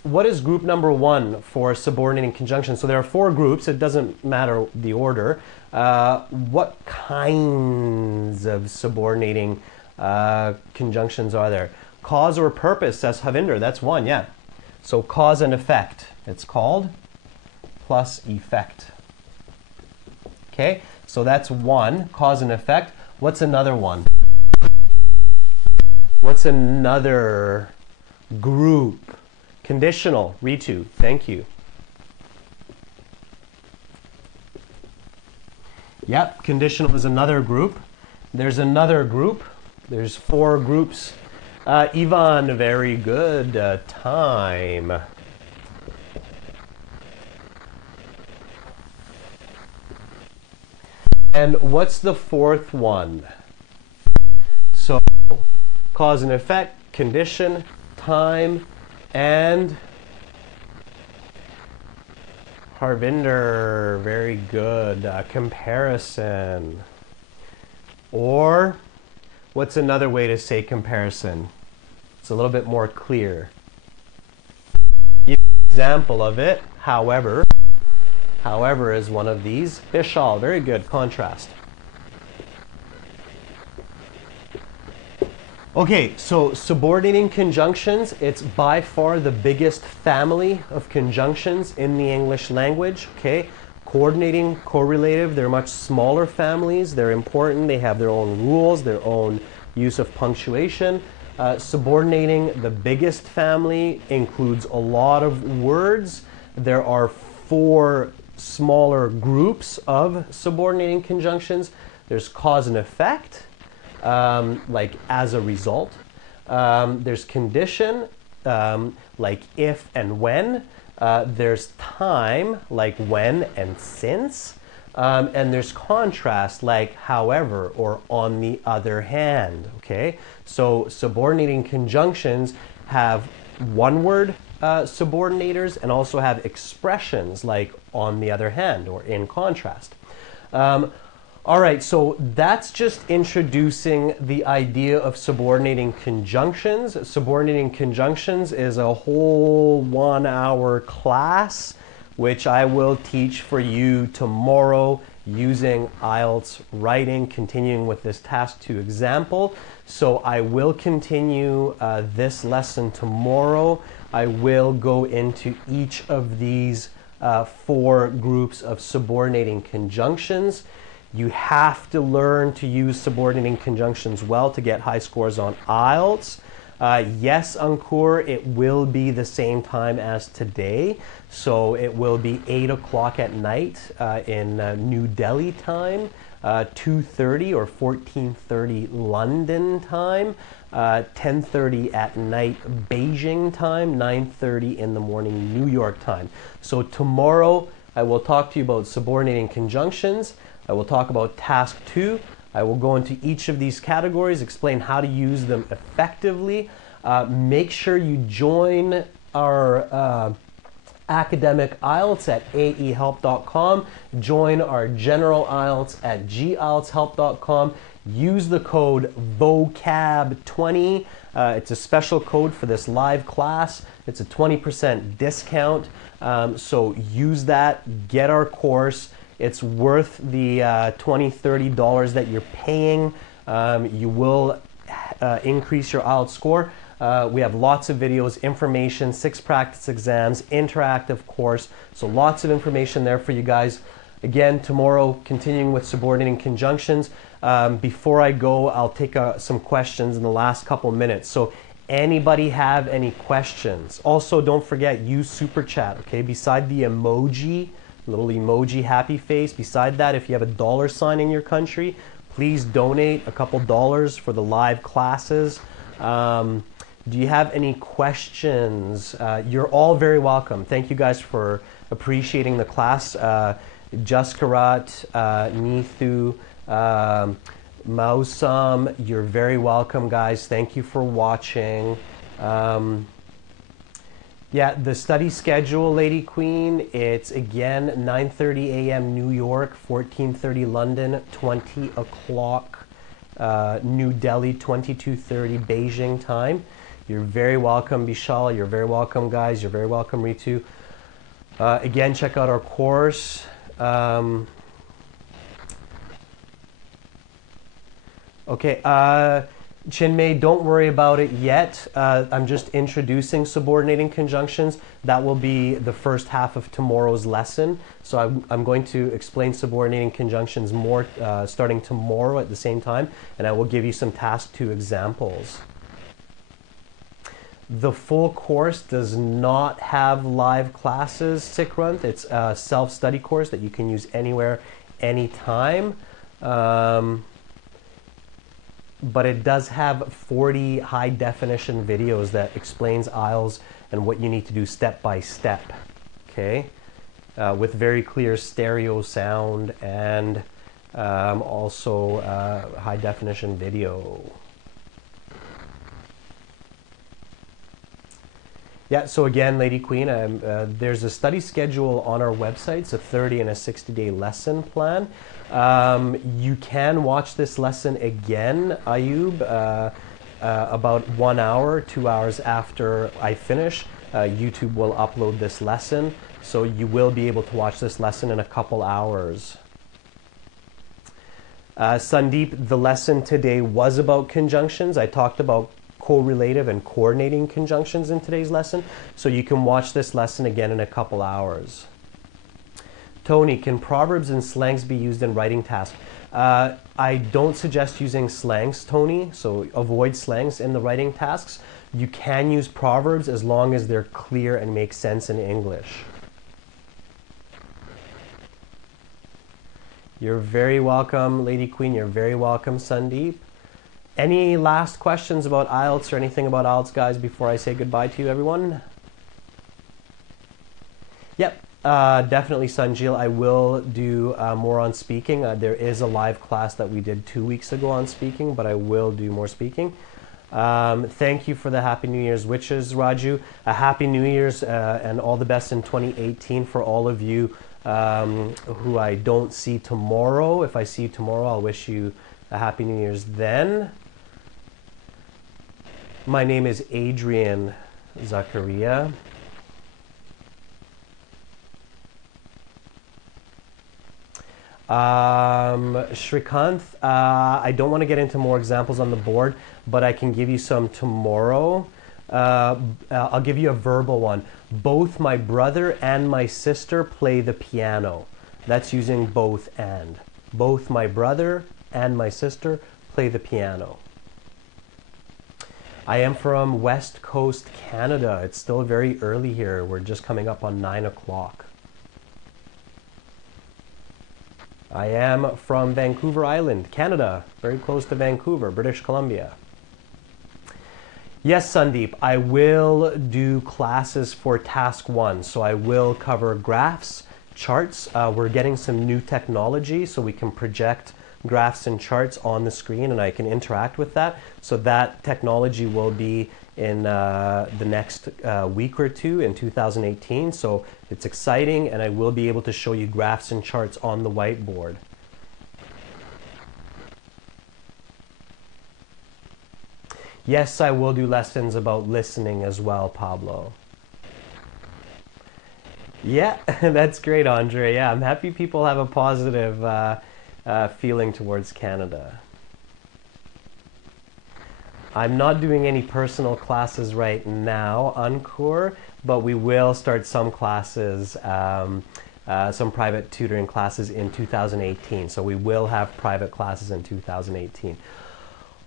what is group number 1 for subordinating conjunctions? So there are 4 groups, it doesn't matter the order. What kinds of subordinating conjunctions are there? Cause or purpose, says Havinder, that's 1, yeah. So cause and effect, it's called, plus effect. Okay, so that's 1, cause and effect. What's another one? What's another group? Conditional, Ritu, thank you. Yep, conditional is another group. There's another group. There's 4 groups. Ivan, very good. Time. And what's the 4th one? So, cause and effect, condition, time, and Harvinder, very good. Comparison. Or, what's another way to say comparison? It's a little bit more clear. Give an example of it. However is one of these. Vishal, very good. Contrast. Okay, so subordinating conjunctions, it's by far the biggest family of conjunctions in the English language, okay? Coordinating, correlative, they're much smaller families. They're important. They have their own rules, their own use of punctuation. Subordinating, the biggest family, includes a lot of words. There are 4 smaller groups of subordinating conjunctions. There's cause and effect, like as a result. There's condition, like if and when. There's time, like when and since. And there's contrast, like however or on the other hand. Okay, so subordinating conjunctions have one-word subordinators and also have expressions like on the other hand or in contrast. All right, so that's just introducing the idea of subordinating conjunctions. Subordinating conjunctions is a whole 1-hour class, which I will teach for you tomorrow using IELTS writing, continuing with this task 2 example. So I will continue this lesson tomorrow. I will go into each of these 4 groups of subordinating conjunctions. You have to learn to use subordinating conjunctions well to get high scores on IELTS. Yes, Ankur, it will be the same time as today. So it will be 8 o'clock at night in New Delhi time, 2:30 or 14:30 London time, 10:30 at night Beijing time, 9:30 in the morning New York time. So tomorrow I will talk to you about subordinating conjunctions. I will talk about task 2. I will go into each of these categories, explain how to use them effectively. Make sure you join our academic IELTS at aehelp.com. Join our general IELTS at gieltshelp.com. Use the code VOCAB20. It's a special code for this live class. It's a 20% discount. So use that, get our course. It's worth the $20, $30 that you're paying. You will increase your IELTS score. We have lots of videos, information, 6 practice exams, interactive course. So lots of information there for you guys. Again, tomorrow, continuing with subordinating conjunctions. Before I go, I'll take some questions in the last couple minutes. So anybody have any questions? Also, don't forget, use Super Chat, okay? Beside the emoji, little emoji happy face, beside that, if you have a $sign in your country, please donate a couple dollars for the live classes. Do you have any questions? You're all very welcome. Thank you guys for appreciating the class. Jaskarat, Nithu, Mausam, you're very welcome, guys. Thank you for watching. Yeah, the study schedule, Lady Queen, it's again 9:30 a.m. New York, 14:30 London, 20 o'clock New Delhi, 22:30 Beijing time. You're very welcome, Bishal. You're very welcome, guys. You're very welcome, Ritu. Again, check out our course. Okay, Chinmay, don't worry about it yet. I'm just introducing subordinating conjunctions. That will be the first half of tomorrow's lesson. So I'm going to explain subordinating conjunctions more starting tomorrow at the same time, and I will give you some task 2 examples. The full course does not have live classes, Sikrant. It's a self-study course that you can use anywhere, anytime. But it does have 40 high-definition videos that explains IELTS and what you need to do step by step, okay? With very clear stereo sound and also high-definition video. Yeah, so again, Lady Queen, there's a study schedule on our website. It's a 30 and a 60-day lesson plan. You can watch this lesson again, Ayub, about 1 hour, 2 hours after I finish. YouTube will upload this lesson, so you will be able to watch this lesson in a couple hours. Sandeep, the lesson today was about conjunctions. I talked about correlative and coordinating conjunctions in today's lesson, so you can watch this lesson again in a couple hours. Tony, can proverbs and slangs be used in writing tasks? I don't suggest using slangs, Tony, so avoid slangs in the writing tasks. You can use proverbs as long as they're clear and make sense in English. You're very welcome, Lady Queen. You're very welcome, Sandeep. Any last questions about IELTS or anything about IELTS, guys, before I say goodbye to you, everyone? Yep, definitely, Sanjil. I will do more on speaking. There is a live class that we did 2 weeks ago on speaking, but I will do more speaking. Thank you for the Happy New Year's wishes, Raju. A Happy New Year's and all the best in 2018 for all of you who I don't see tomorrow. If I see you tomorrow, I'll wish you a Happy New Year's then. My name is Adrian Zakaria. Shrikanth, I don't want to get into more examples on the board, but I can give you some tomorrow. I'll give you a verbal one. Both my brother and my sister play the piano. That's using both and. Both my brother and my sister play the piano. I am from West Coast, Canada. It's still very early here. We're just coming up on 9 o'clock. I am from Vancouver Island, Canada, very close to Vancouver, British Columbia. Yes, Sandeep, I will do classes for task 1. So I will cover graphs, charts. We're getting some new technology so we can project graphs and charts on the screen and I can interact with that. So that technology will be in the next week or two in 2018. So it's exciting and I will be able to show you graphs and charts on the whiteboard. Yes, I will do lessons about listening as well, Pablo. Yeah, that's great, Andre. Yeah, I'm happy people have a positive feeling towards Canada. I'm not doing any personal classes right now, Encore, but we will start some classes, some private tutoring classes in 2018. So we will have private classes in 2018.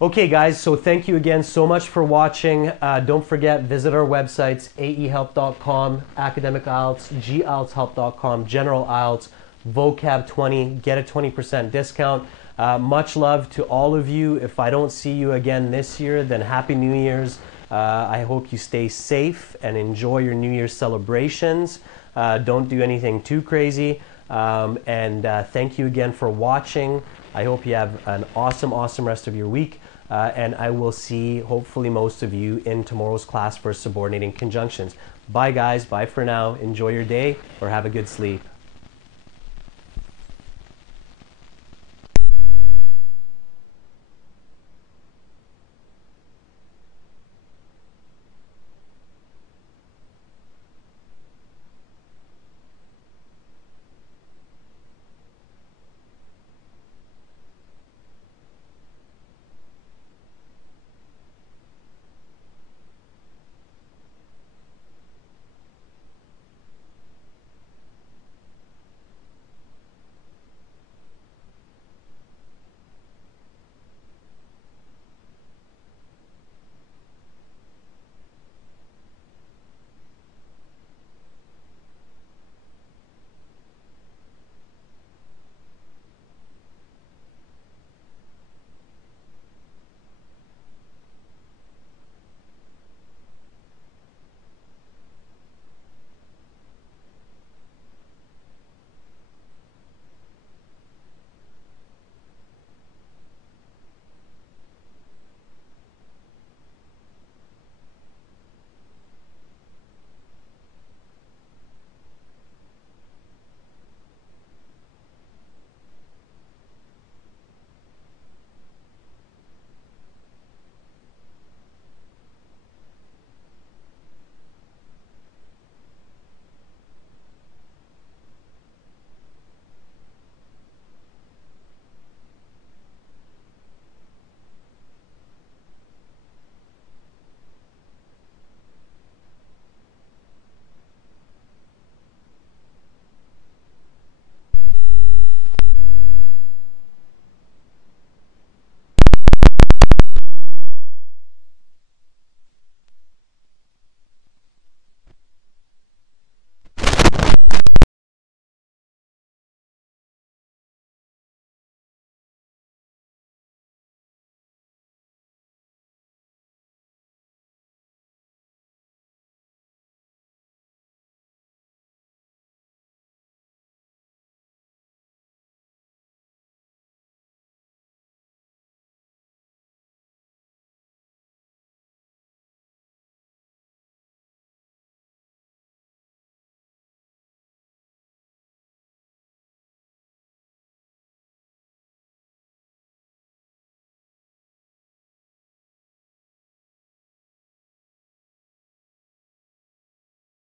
Okay, guys, so thank you again so much for watching. Don't forget, visit our websites, aehelp.com, academic IELTS, gieltshelp.com, general IELTS, vocab 20, get a 20% discount. Much love to all of you. If I don't see you again this year, then Happy New Year's. I hope you stay safe and enjoy your New Year's celebrations. Don't do anything too crazy. Thank you again for watching. I hope you have an awesome, awesome rest of your week. And I will see, hopefully, most of you in tomorrow's class for subordinating conjunctions. Bye, guys. Bye for now. Enjoy your day or have a good sleep.